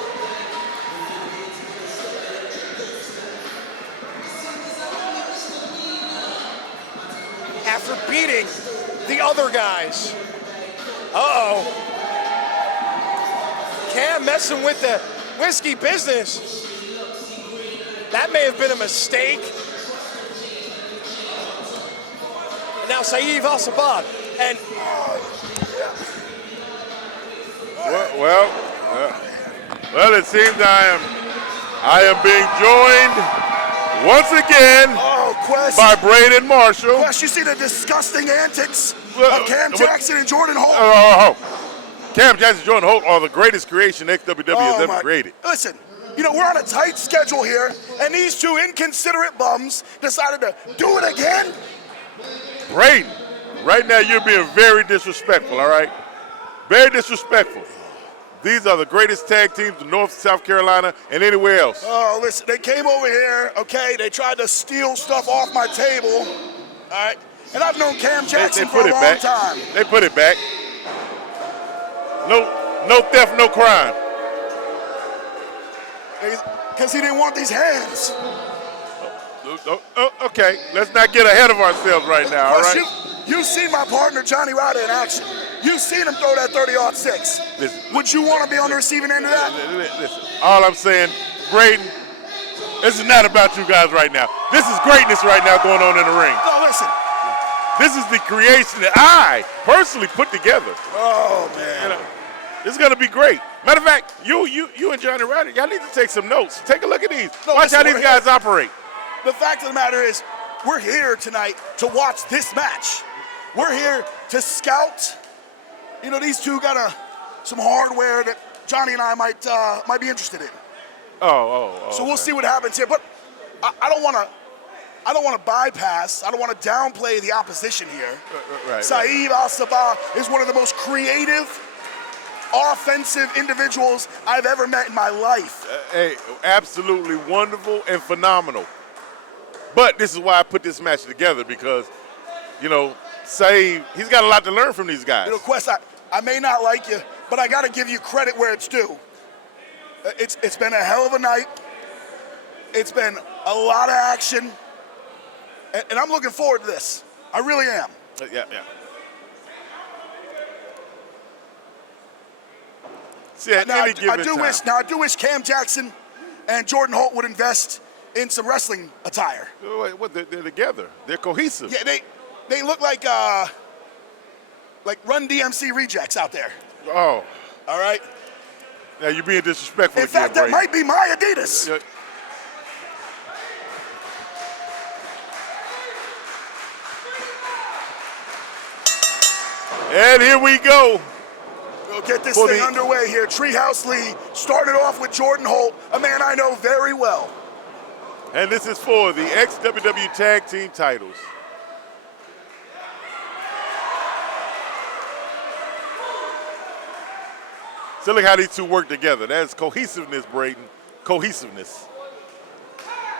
After beating the other guys. Uh-oh. Cam messing with the whiskey business. That may have been a mistake. And now Saeed Al-Sabad. And Well, it seems I am being joined once again Quest. by Braden Marshall. Quest, you see the disgusting antics of Cam Jackson and Jordan Holt? Cam Jackson and Jordan Holt are the greatest creation XWW has ever created. Listen, you know, we're on a tight schedule here, and these two inconsiderate bums decided to do it again? Braden, right now you're being very disrespectful, all right? Very disrespectful. These are the greatest tag teams in North, South Carolina, and anywhere else. Oh, listen, they came over here, okay? They tried to steal stuff off my table, all right? And I've known Cam Jackson for a long time. They put it back. No theft, no crime. Because he didn't want these hands. Okay, let's not get ahead of ourselves right now, all right? You've seen my partner, Johnny Ryder, in action. You've seen him throw that 30-06. Listen, would you want to be on the receiving end of that? Listen, all I'm saying, Braden, this is not about you guys right now. This is greatness right now going on in the ring. No, listen. This is the creation that I personally put together. Oh, man. You know, it's going to be great. Matter of fact, you and Johnny Ryder, y'all need to take some notes. Take a look at these. Watch how these guys operate. The fact of the matter is, we're here tonight to watch this match. We're here to scout. You know, these two got some hardware that Johnny and I might be interested in. So we'll see what happens here. But I don't want to bypass. I don't want to downplay the opposition here. Right. Saeed Al-Sabah is one of the most creative, offensive individuals I've ever met in my life. Hey, absolutely wonderful and phenomenal. But this is why I put this match together because, you know, Saeed, he's got a lot to learn from these guys. You know, Quest, I may not like you, but I got to give you credit where it's due. It's been a hell of a night. It's been a lot of action. And I'm looking forward to this. I really am. Yeah. See, at any given time. I do wish Cam Jackson and Jordan Holt would invest in some wrestling attire. What? They're together. They're cohesive. Yeah, they look like Run DMC rejects out there. Oh. All right? Now you're being disrespectful In fact, that might be my Adidas. Yeah. And here we go. We'll get this For thing the- underway here. Treehouse Lee started off with Jordan Holt, a man I know very well. And this is for the ex-WWE Tag Team titles. So look how these two work together. That's cohesiveness, Braden. Cohesiveness.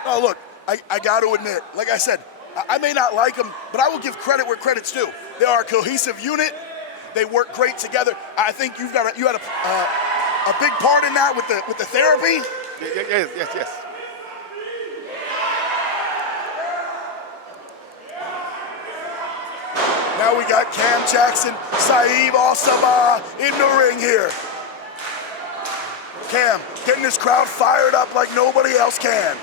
Oh, look, I got to admit, like I said, I may not like them, but I will give credit where credit's due. They are a cohesive unit. They work great together. I think you had a big part in that with the therapy. Yes. Now we got Cam Jackson, Saeed Al-Sabah in the ring here. Cam getting this crowd fired up like nobody else can.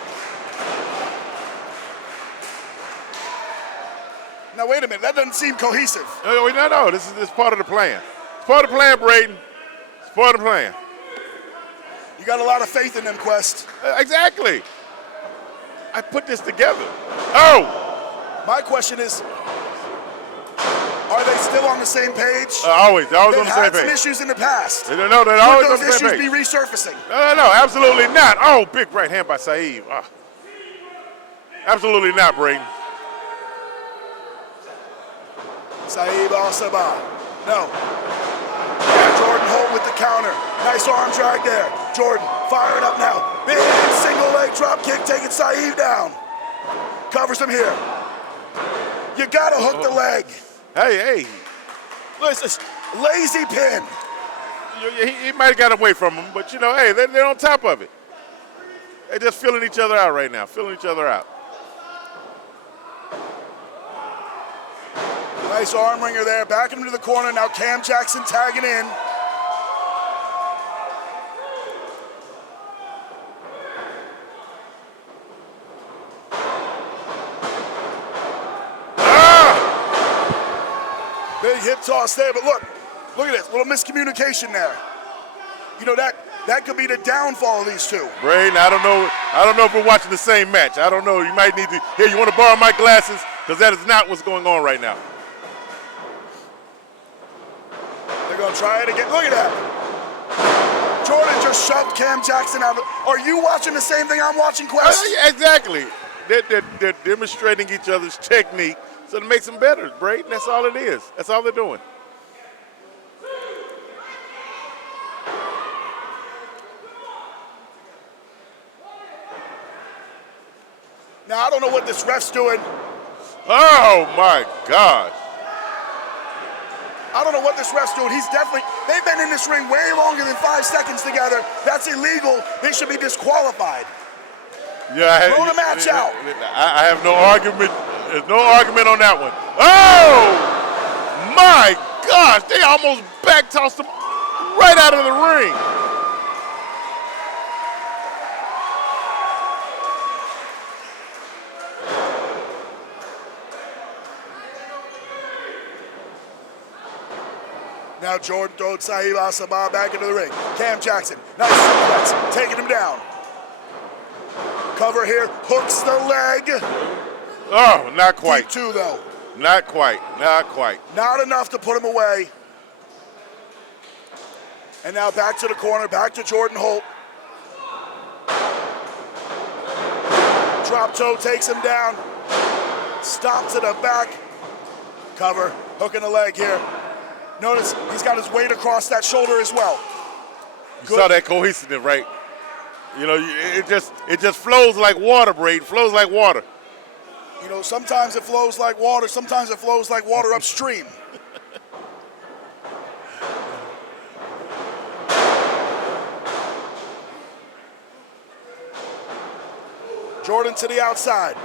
Now wait a minute, that doesn't seem cohesive. No. This is part of the plan. It's part of the plan, Braden. It's part of the plan. You got a lot of faith in them, Quest. Exactly. I put this together. Oh! My question is, are they still on the same page? Always They've on the same had some page. issues in the past. No, they're Would always those on the same issues page. be resurfacing? No, absolutely not. Oh, big right hand by Saeed. Absolutely not, Braden. Saeed Al-Sabah. No. Jordan Holt with the counter. Nice arm drag there. Jordan firing up now. Big single leg drop kick taking Saeed down. Covers him here. You gotta hook the leg. Hey. Listen, lazy pin. He might have got away from him, but hey, they're on top of it. They're just filling each other out right now, Nice arm wringer there. Backing him to the corner. Now Cam Jackson tagging in. Big hip toss there, but look at this, little miscommunication there. That could be the downfall of these two. Braden, I don't know if we're watching the same match. I don't know. You might need to. Here, you want to borrow my glasses? Because that is not what's going on right now. They're gonna try it again. Look at that. Jordan just shoved Cam Jackson out. Are you watching the same thing I'm watching, Quest? Yeah, exactly. They're demonstrating each other's technique, so it makes them better, Braden. That's all it is. That's all they're doing. Now, I don't know what this ref's doing. Oh, my gosh. I don't know what this ref's doing. They've been in this ring way longer than 5 seconds together. That's illegal. They should be disqualified. Yeah, Throw the match out. I have no argument. There's no argument on that one. Oh, my gosh. They almost back tossed him right out of the ring. Now Jordan throws Saeed Al-Sabah back into the ring. Cam Jackson, nice suplex, taking him down. Cover here, hooks the leg. Oh, not quite. Deep two though. Not quite. Not enough to put him away. And now back to the corner, back to Jordan Holt. Drop toe takes him down. Stop to the back. Cover, hooking the leg here. Notice he's got his weight across that shoulder as well. You saw that cohesiveness, right? It just flows like water, Braden. Flows like water. Sometimes it flows like water. Sometimes it flows like water upstream. Jordan to the outside.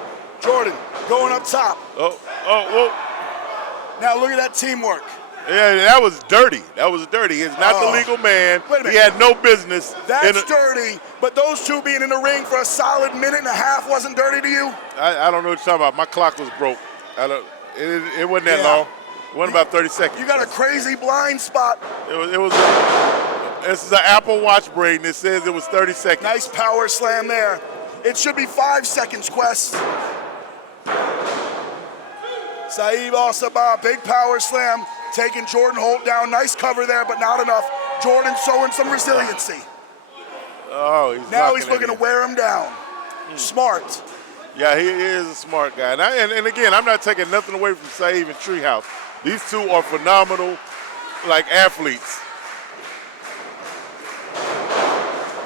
Jordan going up top. Whoa. Now look at that teamwork. Yeah, that was dirty. He's not the legal man. Wait a minute. He had no business. That's dirty, but those two being in the ring for a solid minute and a half wasn't dirty to you? I don't know what you're talking about. My clock was broke. It wasn't that long. It wasn't about 30 seconds. You got a crazy blind spot. This is an Apple Watch, Braden. It says it was 30 seconds. Nice power slam there. It should be 5 seconds, Quest. Saeed Al-Sabah, big power slam. taking Jordan Holt down. Nice cover there, but not enough. Jordan showing some resiliency. Oh, Now he's looking to wear him down. Smart. Yeah, he is a smart guy. And again, I'm not taking nothing away from Saeed and Treehouse. These two are phenomenal, like, athletes.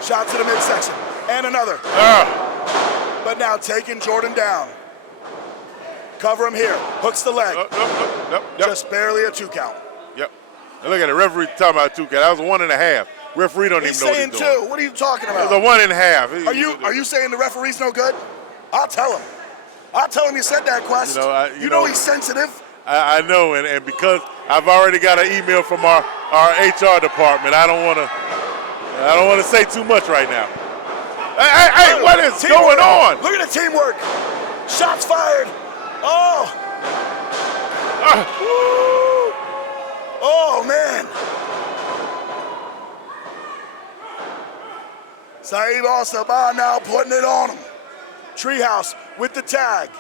Shot to the midsection. And another. But now taking Jordan down. Cover him here. Hooks the leg. Yep. Just barely a 2 count. Yep. And look at it. Referee talking about 2 count. That was a 1.5. Referee don't He's even know what he's saying doing. 2. What are you talking It about? was a 1.5. Are you saying the referee's no good? I'll tell him. I'll tell him you said that, Quest. You know, he's sensitive. I know, and because I've already got an email from our HR department, I don't want to say too much right now. Hey, what is going on? Look at the teamwork. Shots fired. Oh. Oh, man. Saeed Al-Sabah now putting it on him. Treehouse with the tag.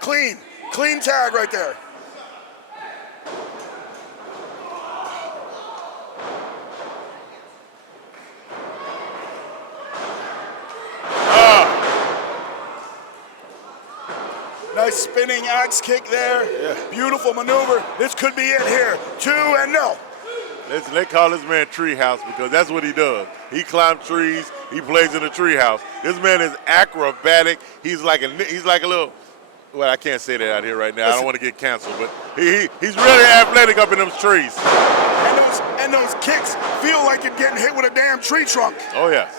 Clean tag right there. Nice spinning axe kick there. Yeah. Beautiful maneuver. This could be it here. 2 and no. Listen, they call this man Treehouse because that's what he does. He climbs trees. He plays in a treehouse. This man is acrobatic. He's like a little. Well, I can't say that out here right now. I don't want to get canceled, but he's really athletic up in those trees. And those kicks feel like you're getting hit with a damn tree trunk. Oh yes.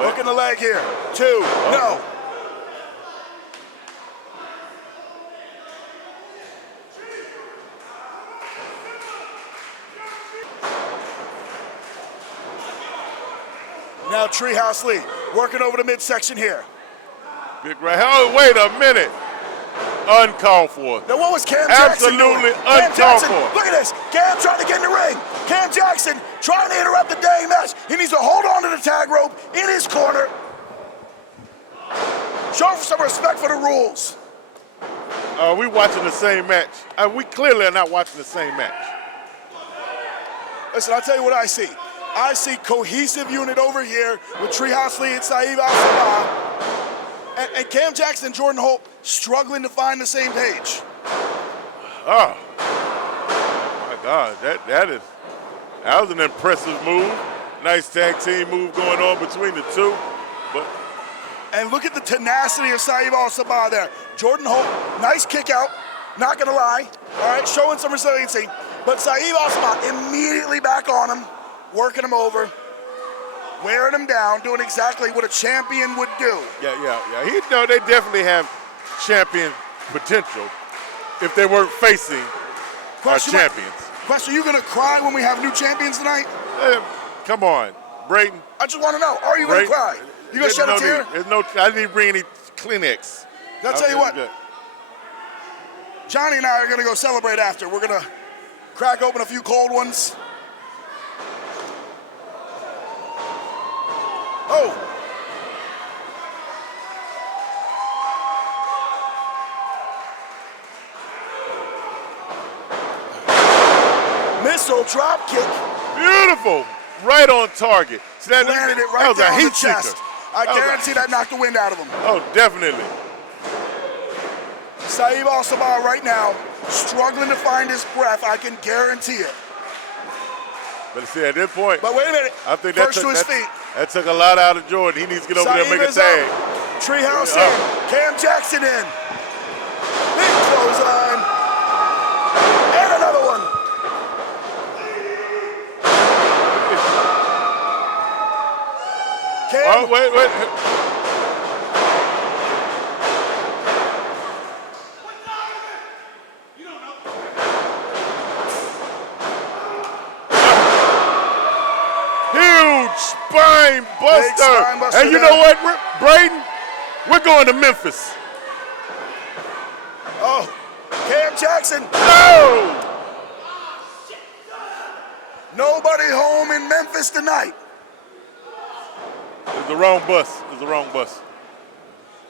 Hook in the leg here. 2. No. Now Treehouse Lee working over the midsection here. Big right. Oh, wait a minute. Uncalled for. Now what was Cam Jackson doing? Absolutely uncalled for. Look at this. Cam trying to get in the ring. Cam Jackson trying to interrupt the dang match. He needs to hold on to the tag rope in his corner. Show some respect for the rules. We watching the same match. We clearly are not watching the same match. Listen, I'll tell you what I see. I see cohesive unit over here with Treehouse Lee and Saeed Al-Sabah. And Cam Jackson and Jordan Holt struggling to find the same page. Oh, my God. That was an impressive move. Nice tag team move going on between the two. And look at the tenacity of Saeed Al-Sabah there. Jordan Holt, nice kick out, not gonna lie. All right, showing some resiliency. But Saeed Al-Sabah immediately back on him, working him over, wearing him down, doing exactly what a champion would do. Yeah. They definitely have champion potential if they weren't facing our champions. Question, are you gonna cry when we have new champions tonight? Come on, Brayton. I just wanna know, are you gonna cry? You gonna shed a tear? I didn't bring any Kleenex. I'll tell you what, Johnny and I are gonna go celebrate after. We're gonna crack open a few cold ones. Oh. Missile drop kick. Beautiful. Right on target. See, landed it right there on the chest. seeker. I guarantee that knocked the wind out of him. Oh, definitely. Saeed Al-Sabah right now struggling to find his breath. I can guarantee it. But see, at this point, but wait a minute. I think First to his feet. That took a lot out of Jordan. He needs to get over there and make a tag. Treehouse in. Cam Jackson in. Big clothesline. And another one. Cam. Oh, wait. Huge spine buster. And you know what, Braden? We're going to Memphis. Oh, Cam Jackson. No! Nobody home in Memphis tonight. It's the wrong bus.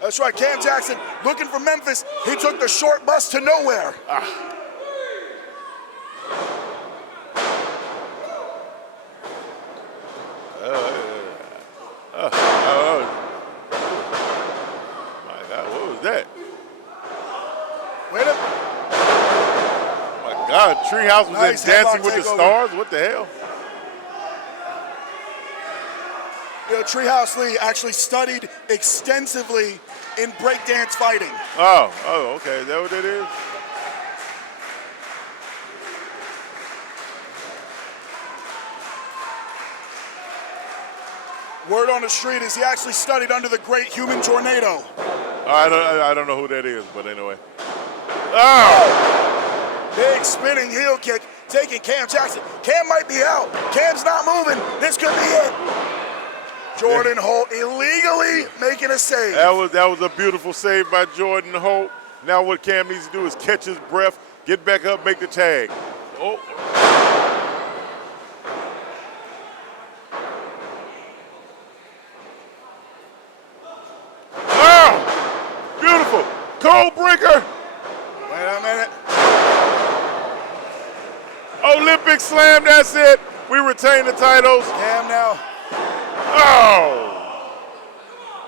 That's right, Cam Jackson looking for Memphis. He took the short bus to nowhere. My God, what was that? Wait a My God, Treehouse was Nice in Dancing headlock with the takeover. Stars? What the hell? Treehouse Lee actually studied extensively in breakdance fighting. Oh, okay. Is that what it is? Word on the street is he actually studied under the great human tornado. I don't know who that is, but anyway. Oh! Big spinning heel kick taking Cam Jackson. Cam might be out. Cam's not moving. This could be it. Jordan Holt illegally making a save. That was a beautiful save by Jordan Holt. Now what Cam needs to do is catch his breath, get back up, make the tag. Oh. Oh! Beautiful. Code breaker. Wait a minute. Olympic slam, that's it. We retain the titles. Cam now. Oh!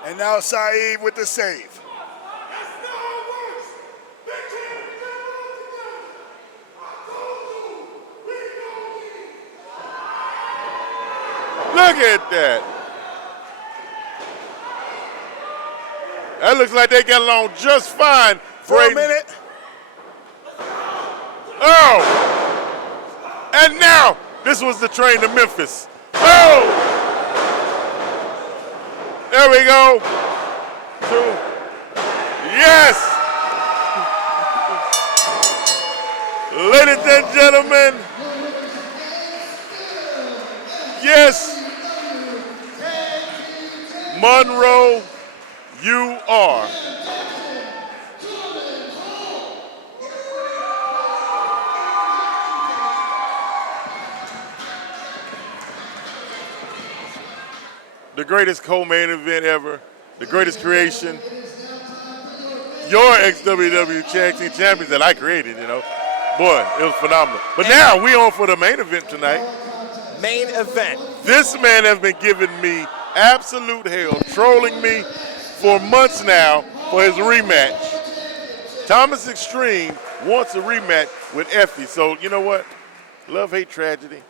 And now Saeed with the save. Look at that. That looks like they get along just fine. For a minute. Oh! And now, this was the train to Memphis. Oh! There we go. Two. Yes! Ladies and gentlemen. Yes. Monroe, you are. The greatest co-main event ever, the greatest creation. Your ex-WW Tag Team Champions that I created, you know. Boy, it was phenomenal. But now we on for the main event tonight. Main event. This man has been giving me absolute hell, trolling me for months now for his rematch. Thomas Xtreme wants a rematch with Effie. So, you know what? Love, hate, tragedy.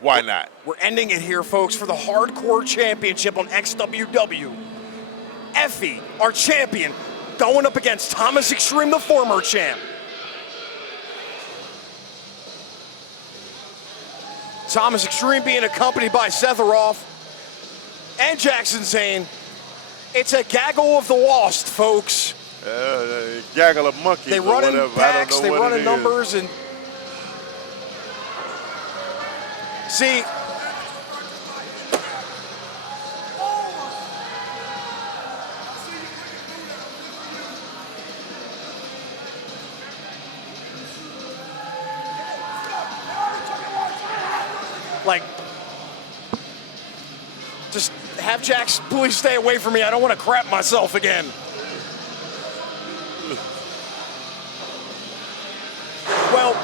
Why not? We're ending it here, folks, for the Hardcore Championship on XWW. Effie, our champion, going up against Thomas Xtreme, the former champ. Thomas Xtreme being accompanied by Seth Roth and Jackson Zane. It's a gaggle of the lost, folks. Gaggle of monkeys. They run in packs, they run in numbers, and see, like, just have Jax please stay away from me. I don't want to crap myself again. Well,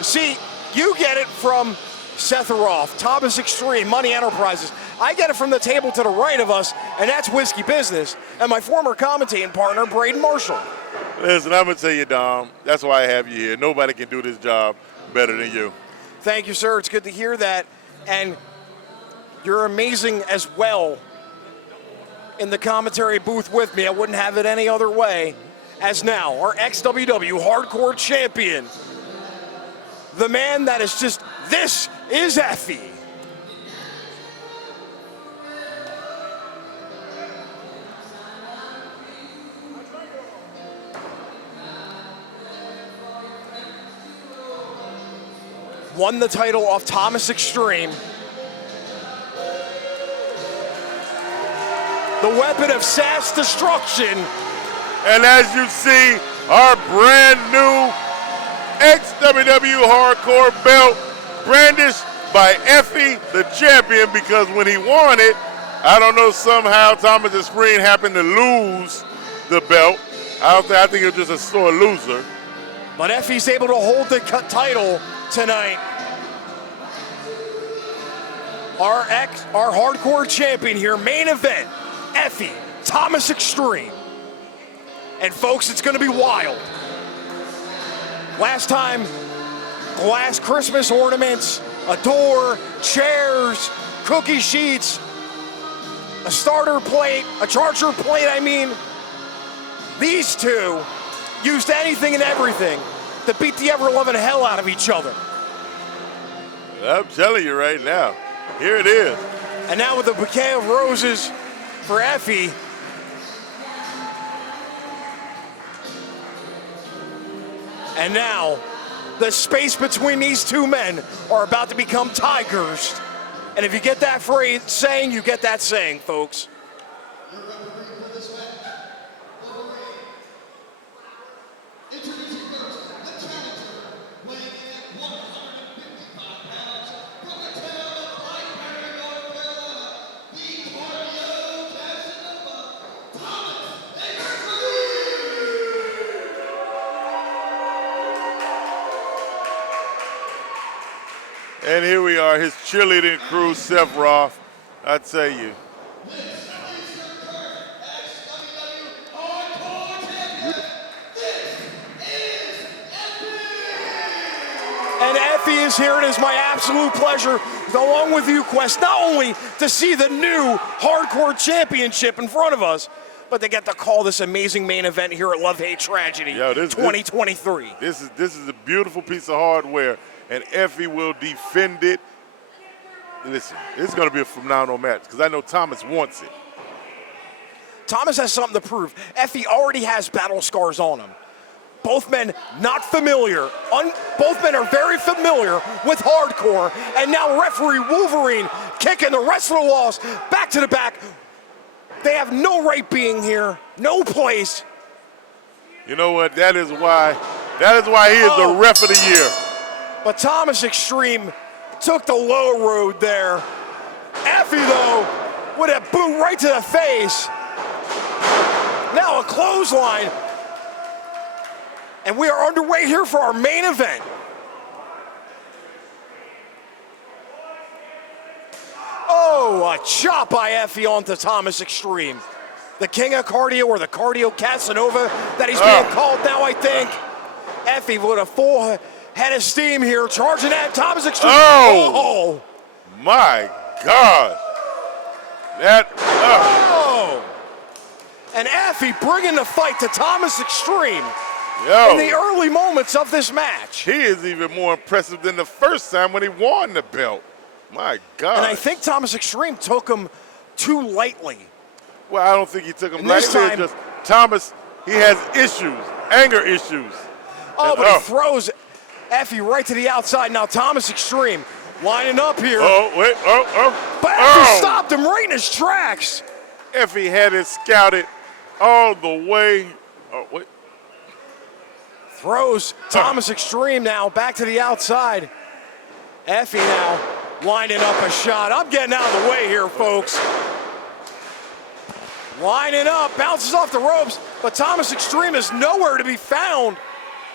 see, you get it from Seth Roth, Thomas Xtreme, Money Enterprises. I get it from the table to the right of us, and that's Whiskey Business, and my former commentating partner, Braden Marshall. Listen, I'm going to tell you, Dom, that's why I have you here. Nobody can do this job better than you. Thank you, sir. It's good to hear that. And you're amazing as well in the commentary booth with me. I wouldn't have it any other way. As now, our XWW Hardcore Champion, the man that is just, this is Effie. Won the title off Thomas Xtreme. The weapon of sass destruction. And as you see, our brand new ex-WW Hardcore belt brandished by Effie, the champion, because when he won it, I don't know, somehow Thomas Xtreme happened to lose the belt. I think it was just a sore loser. But Effie's able to hold the title tonight. Our hardcore champion here, main event, Effie, Thomas Xtreme. And folks, it's gonna be wild. Last time, glass Christmas ornaments, a door, chairs, cookie sheets, a starter plate, a charger plate, I mean. These two used anything and everything to beat the ever-loving hell out of each other. I'm telling you right now, here it is. And now with a bouquet of roses for Effie. And now, the space between these two men are about to become tigers. And if you get that phrase saying, you get that saying, folks. And here we are, his cheerleading crew, Sephiroth. I tell you. And Effie is here. It is my absolute pleasure, along with you, Quest, not only to see the new Hardcore Championship in front of us, but they get to call this amazing main event here at Love Hate Tragedy 2023. This is a beautiful piece of hardware, and Effie will defend it. Listen, this is going to be a phenomenal match because I know Thomas wants it. Thomas has something to prove. Effie already has battle scars on him. Both men not familiar. Both men are very familiar with hardcore, and now referee Wolverine kicking the rest of the loss back to the back. They have no right being here, no place. You know what? That is why he is the ref of the year. But Thomas Xtreme took the low road there. Effie, though, with a boot right to the face. Now a clothesline. And we are underway here for our main event. Oh, a chop by Effie onto Thomas Xtreme. The king of cardio, or the cardio Casanova that he's being called now, I think. Effie with a full head of steam here, charging at Thomas Xtreme. Oh, my God. And Effie bringing the fight to Thomas Xtreme in the early moments of this match. He is even more impressive than the first time when he won the belt. My God. And I think Thomas Xtreme took him too lightly. Well, I don't think he took him And lightly. this time, just Thomas, he has issues, anger issues. Oh, but he throws Effie right to the outside. Now Thomas Xtreme lining up here. But Effie stopped him right in his tracks. Effie had it scouted all the way. Throws Thomas Xtreme now back to the outside. Effie now lining up a shot. I'm getting out of the way here, folks. Lining up, bounces off the ropes, but Thomas Xtreme is nowhere to be found.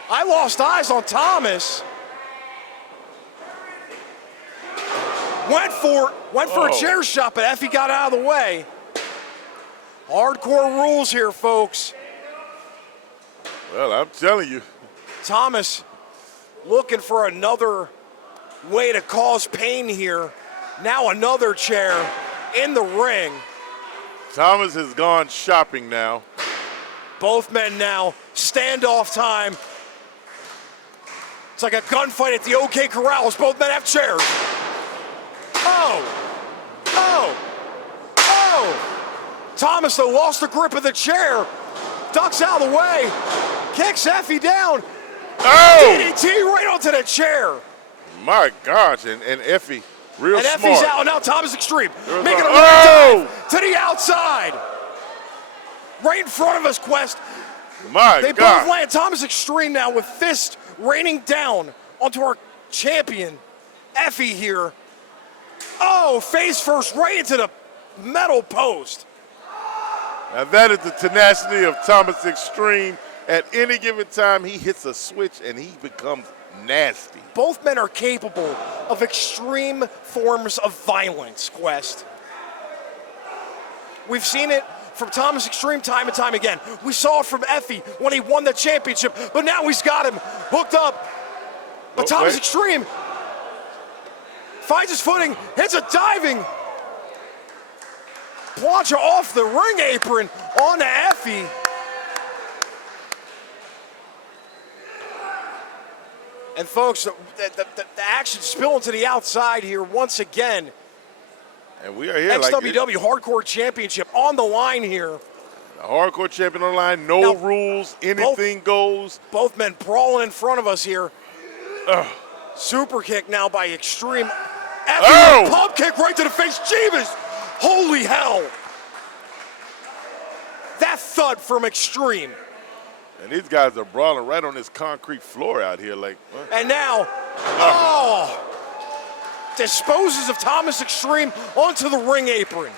I lost eyes on Thomas. Went for a chair shot, but Effie got out of the way. Hardcore rules here, folks. Well, I'm telling you. Thomas looking for another way to cause pain here. Now another chair in the ring. Thomas has gone shopping now. Both men now, standoff time. It's like a gunfight at the OK Corrals. Both men have chairs. Thomas, though, lost the grip of the chair. Ducks out of the way. Kicks Effie down. DDT right onto the chair. My gosh, and Effie, real and smart. And Effie's out, now Thomas Xtreme. Making a dive to the outside. Right in front of us, Quest. They both land. Thomas Xtreme now with fist raining down onto our champion, Effie here. Oh, face first right into the metal post. Now that is the tenacity of Thomas Xtreme. At any given time, he hits a switch and he becomes nasty. Both men are capable of extreme forms of violence, Quest. We've seen it from Thomas Xtreme time and time again. We saw it from Effie when he won the championship, but now he's got him hooked up. But Thomas Xtreme finds his footing, hits a diving plancha off the ring apron onto Effie. And folks, the action spilling to the outside here once again. And we are here XWW Hardcore Championship on the line here. The Hardcore Champion on the line, no rules, anything goes. Both men brawling in front of us here. Super kick now by Xtreme. Pump kick right to the face. Jeebus! Holy hell! That thud from Xtreme. And these guys are brawling right on this concrete floor out here. Like, what? And now, disposes of Thomas Xtreme onto the ring apron.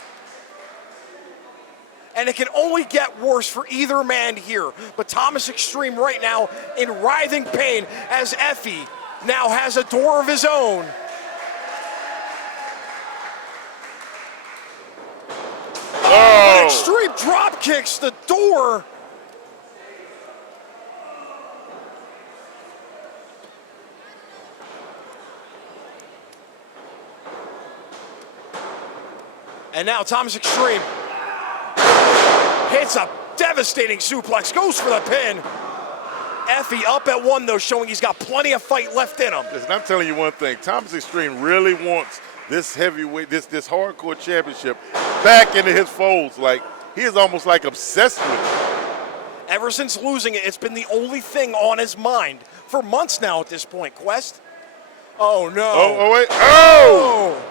And it can only get worse for either man here. But Thomas Xtreme right now in writhing pain as Effie now has a door of his own. But Xtreme drop kicks the door. And now Thomas Xtreme hits a devastating suplex, goes for the pin. Effie up at one though, showing he's got plenty of fight left in him. Listen, I'm telling you one thing, Thomas Xtreme really wants this heavyweight, this hardcore championship back into his folds. Like, he is almost like obsessed with it. Ever since losing it, it's been the only thing on his mind for months now at this point, Quest. Oh no. Oh wait, oh!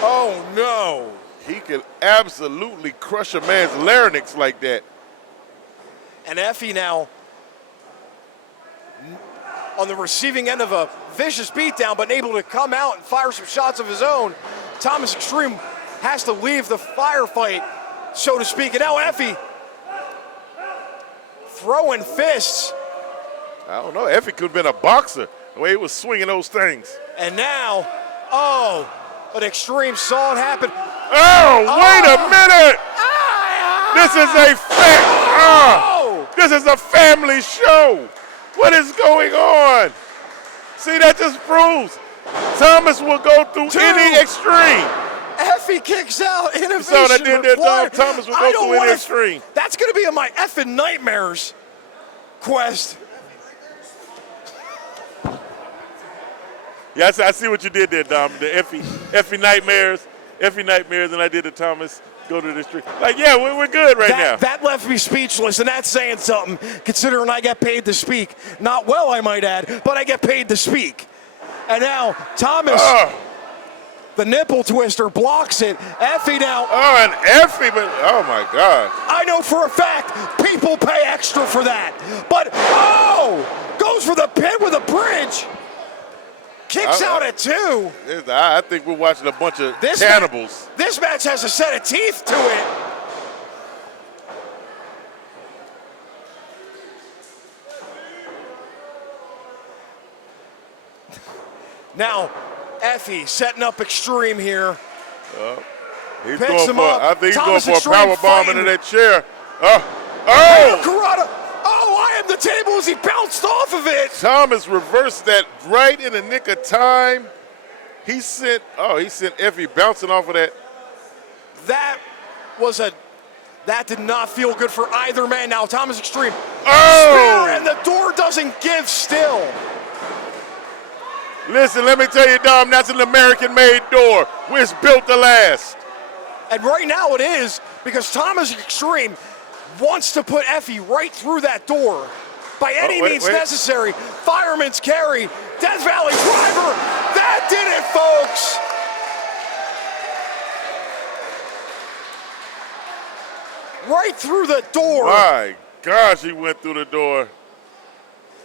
Oh no. He can absolutely crush a man's larynx like that. And Effie now on the receiving end of a vicious beatdown, but able to come out and fire some shots of his own. Thomas Xtreme has to leave the firefight, so to speak. And now Effie throwing fists. I don't know, Effie could have been a boxer, the way he was swinging those things. And now, but Xtreme saw it happen. Wait a minute! This is a family show. What is going on? See, that just proves Thomas will go through any extreme. Effie kicks out. Innovation So that did that, required. Thomas will go through any extreme. That's going to be in my effing nightmares, Quest. Yeah, I see what you did there, Dom. The Effie nightmares, and I did the Thomas go to the street. Like, yeah, we're good right now. That left me speechless, and that's saying something, considering I get paid to speak. Not well, I might add, but I get paid to speak. And now, Thomas, the nipple twister, blocks it. Effie now. And Effie, but oh my God. I know for a fact people pay extra for that. But, goes for the pin with a bridge. Kicks out at two. I think we're watching a bunch of cannibals. This match has a set of teeth to it. Now, Effie setting up Xtreme here. He's going for, I think he's going for a power bomb into that chair. Karada. I am the table as he bounced off of it. Thomas reversed that right in the nick of time. He sent Effie bouncing off of that. That did not feel good for either man. Now Thomas Xtreme. Spear, and the door doesn't give still. Listen, let me tell you, Dom, that's an American-made door. It's built to last. And right now it is, because Thomas Xtreme wants to put Effie right through that door by any means necessary. Fireman's carry, Death Valley driver. That did it, folks. Right through the door. My gosh, he went through the door.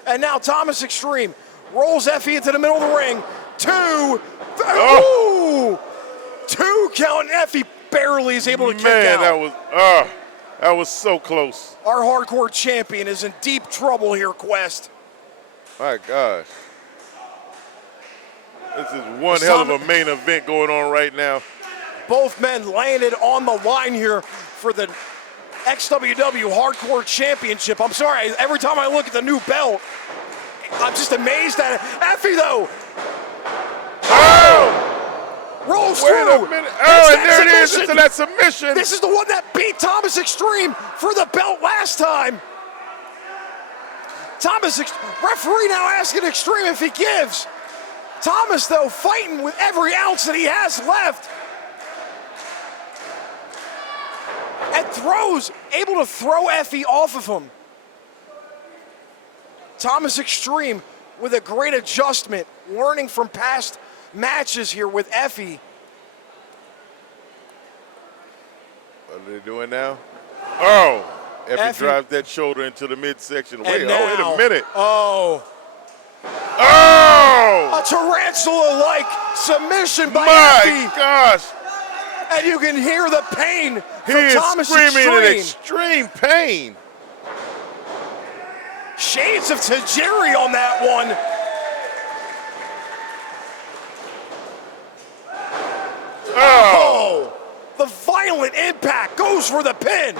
And now Thomas Xtreme rolls Effie into the middle of the ring. Two count. Effie barely is able to kick out. Man, that was That was so close. Our hardcore champion is in deep trouble here, Quest. My gosh. This is one hell of a main event going on right now. Both men landed on the line here for the XWW Hardcore Championship. I'm sorry, every time I look at the new belt, I'm just amazed at it. Effie, though. Oh! Rolls Wait through. a minute. Oh, and there it is. It's that submission. This is the one that beat Thomas Xtreme for the belt last time. Referee now asking Xtreme if he gives. Thomas, though, fighting with every ounce that he has left. And able to throw Effie off of him. Thomas Xtreme with a great adjustment, learning from past matches here with Effie. What are they doing now? Oh, Effie drives that shoulder into the midsection. Wait, now, wait a minute. Oh. Oh! A tarantula-like submission by My Effie. gosh. And you can hear the pain He from is Thomas screaming Xtreme. in extreme pain. Shades of Tajiri on that one. Oh, the violent impact goes for the pin.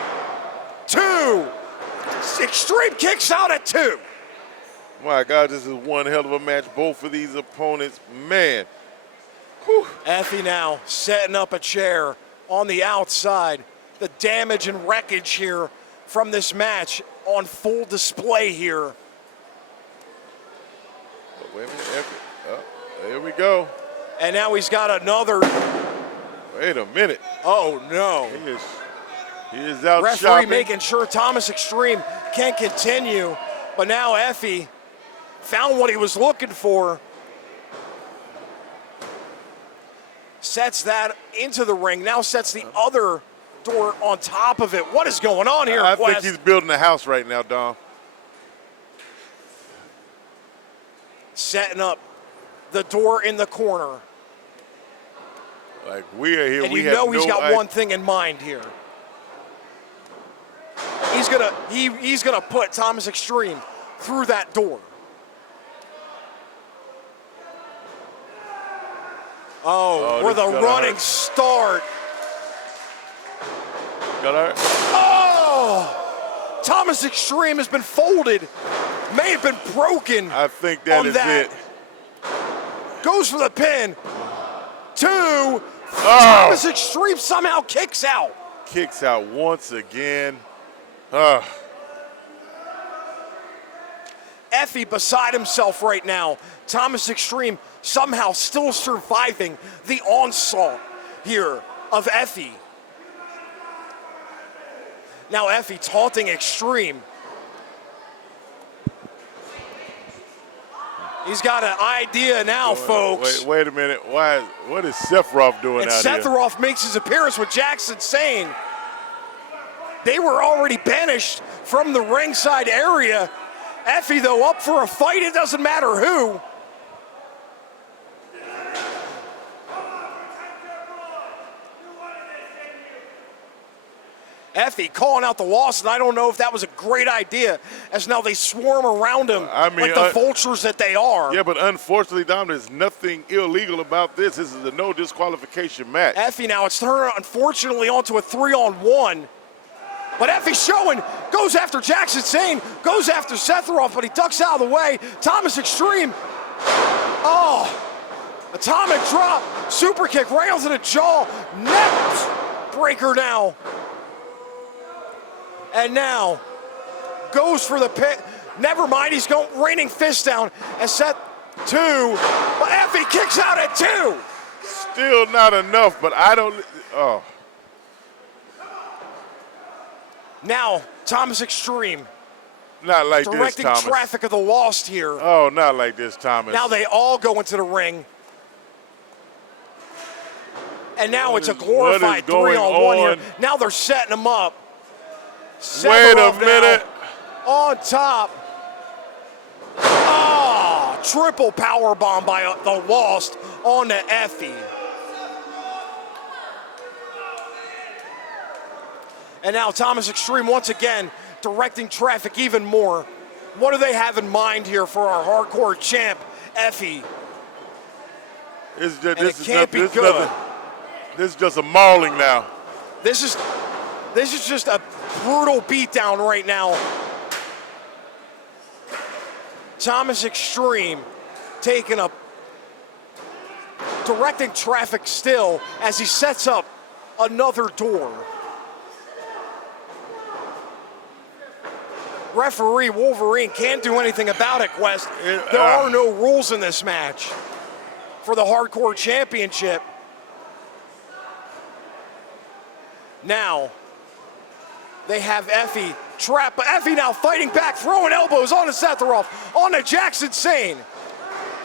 2. Xtreme kicks out at 2. My God, this is one hell of a match. Both of these opponents, man. Whew. Effie now setting up a chair on the outside. The damage and wreckage here from this match on full display here. Oh, wait a minute, Effie. Oh, there we go. And now he's got another. Wait a minute. Oh, no. He is out Referee shopping. making sure Thomas Xtreme can't continue. But now Effie found what he was looking for. Sets that into the ring. Now sets the other door on top of it. What is going on here, I Quest? think he's building a house right now, Dom. Setting up the door in the corner. Like, we are here. And we you have know he's no got one thing in mind here. He's gonna put Thomas Xtreme through that door. Oh, with a running start. Oh! Thomas Xtreme has been folded. May have been broken. I think that is it. Goes for the pin. 2. Thomas Xtreme somehow kicks out. Kicks out once again. Effie beside himself right now. Thomas Xtreme somehow still surviving the onslaught here of Effie. Now Effie taunting Xtreme. He's got an idea now, folks. Wait a minute. What is Sephiroth doing out here? Sephiroth makes his appearance with Jackson Sane. They were already banished from the ringside area. Effie, though, up for a fight. It doesn't matter who. Effie calling out the loss, and I don't know if that was a great idea, as now they swarm around him like the vultures that they are. Yeah, but unfortunately, Dom, there's nothing illegal about this. This is a no disqualification match. Effie now, it's turned, unfortunately, onto a 3-on-1. But Effie showing, goes after Jackson Sane, goes after Sephiroth, but he ducks out of the way. Thomas Xtreme, atomic drop, super kick, right onto the jaw, neck breaker now. And now, goes for the pin. Never mind, he's going raining fist down and set 2. But Effie kicks out at 2. Still not enough, but I don't, Now, Thomas Xtreme. Not like this, directing Thomas. traffic of the lost here. Oh, not like this, Thomas. Now they all go into the ring. And now it's a glorified 3-on-1 here. Now they're setting them up. Wait a minute. On top. Triple power bomb by the Lost on to Effie. And now Thomas Xtreme once again directing traffic even more. What do they have in mind here for our hardcore champ, Effie? This This is just a mauling now. This is just a brutal beatdown right now. Thomas Xtreme directing traffic still as he sets up another door. Referee Wolverine can't do anything about it, Quest. There are no rules in this match for the Hardcore Championship. Now, they have Effie trapped, but Effie now fighting back, throwing elbows on to Sephiroth, on to Jackson Sane.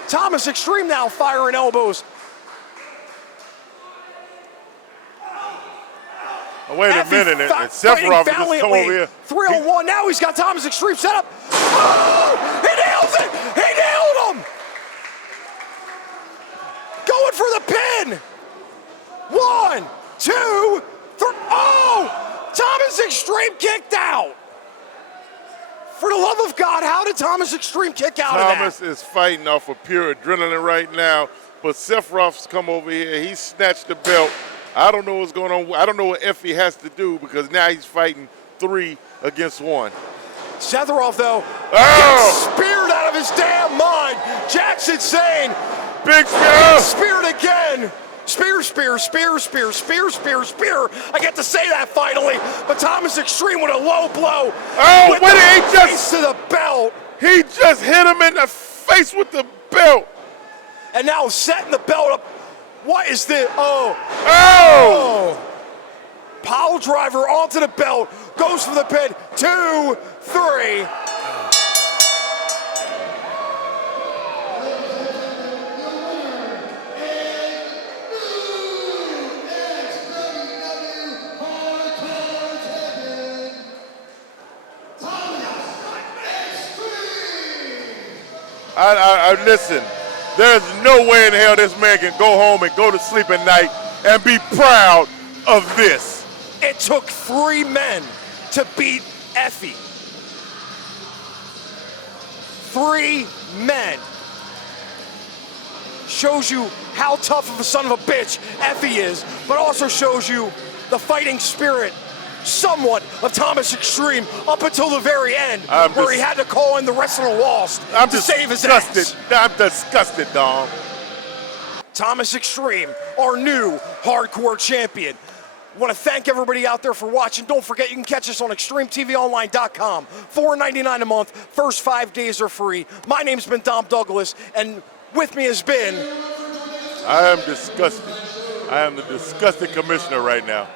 Thomas Xtreme now firing elbows. Wait a minute, and Sephiroth just come over here. 3-on-1, now he's got Thomas Xtreme set up. Oh, he nails it! He nailed him! Going for the pin! 1, 2, 3, oh! Thomas Xtreme kicked out! For the love of God, how did Thomas Xtreme kick out of that? Thomas is fighting off of pure adrenaline right now, but Sephiroth's come over here. He snatched the belt. I don't know what's going on. I don't know what Effie has to do because now he's fighting 3 against 1. Sephiroth, though, gets speared out of his damn mind. Jackson Sane. Big spear. Speared again. Spear, spear, spear, spear, spear, spear, spear. I get to say that finally. But Thomas Xtreme with a low blow. Oh, with what the did he just? face to the belt. He just hit him in the face with the belt. And now setting the belt up. What is this? Oh! Pile driver onto the belt. Goes for the pin. 2, 3. I listen. There's no way in hell this man can go home and go to sleep at night and be proud of this. It took 3 men to beat Effie. 3 men. Shows you how tough of a son of a bitch Effie is, but also shows you the fighting spirit somewhat of Thomas Xtreme up until the very end, where he had to call in the Wrestler Lost to save his ass. I'm disgusted, Dom. Thomas Xtreme, our new hardcore champion. I want to thank everybody out there for watching. Don't forget, you can catch us on XtremeTVOnline.com. $4.99 a month. First 5 days are free. My name's been Dom Douglas, and with me has been... I am disgusted. I am the disgusted commissioner right now.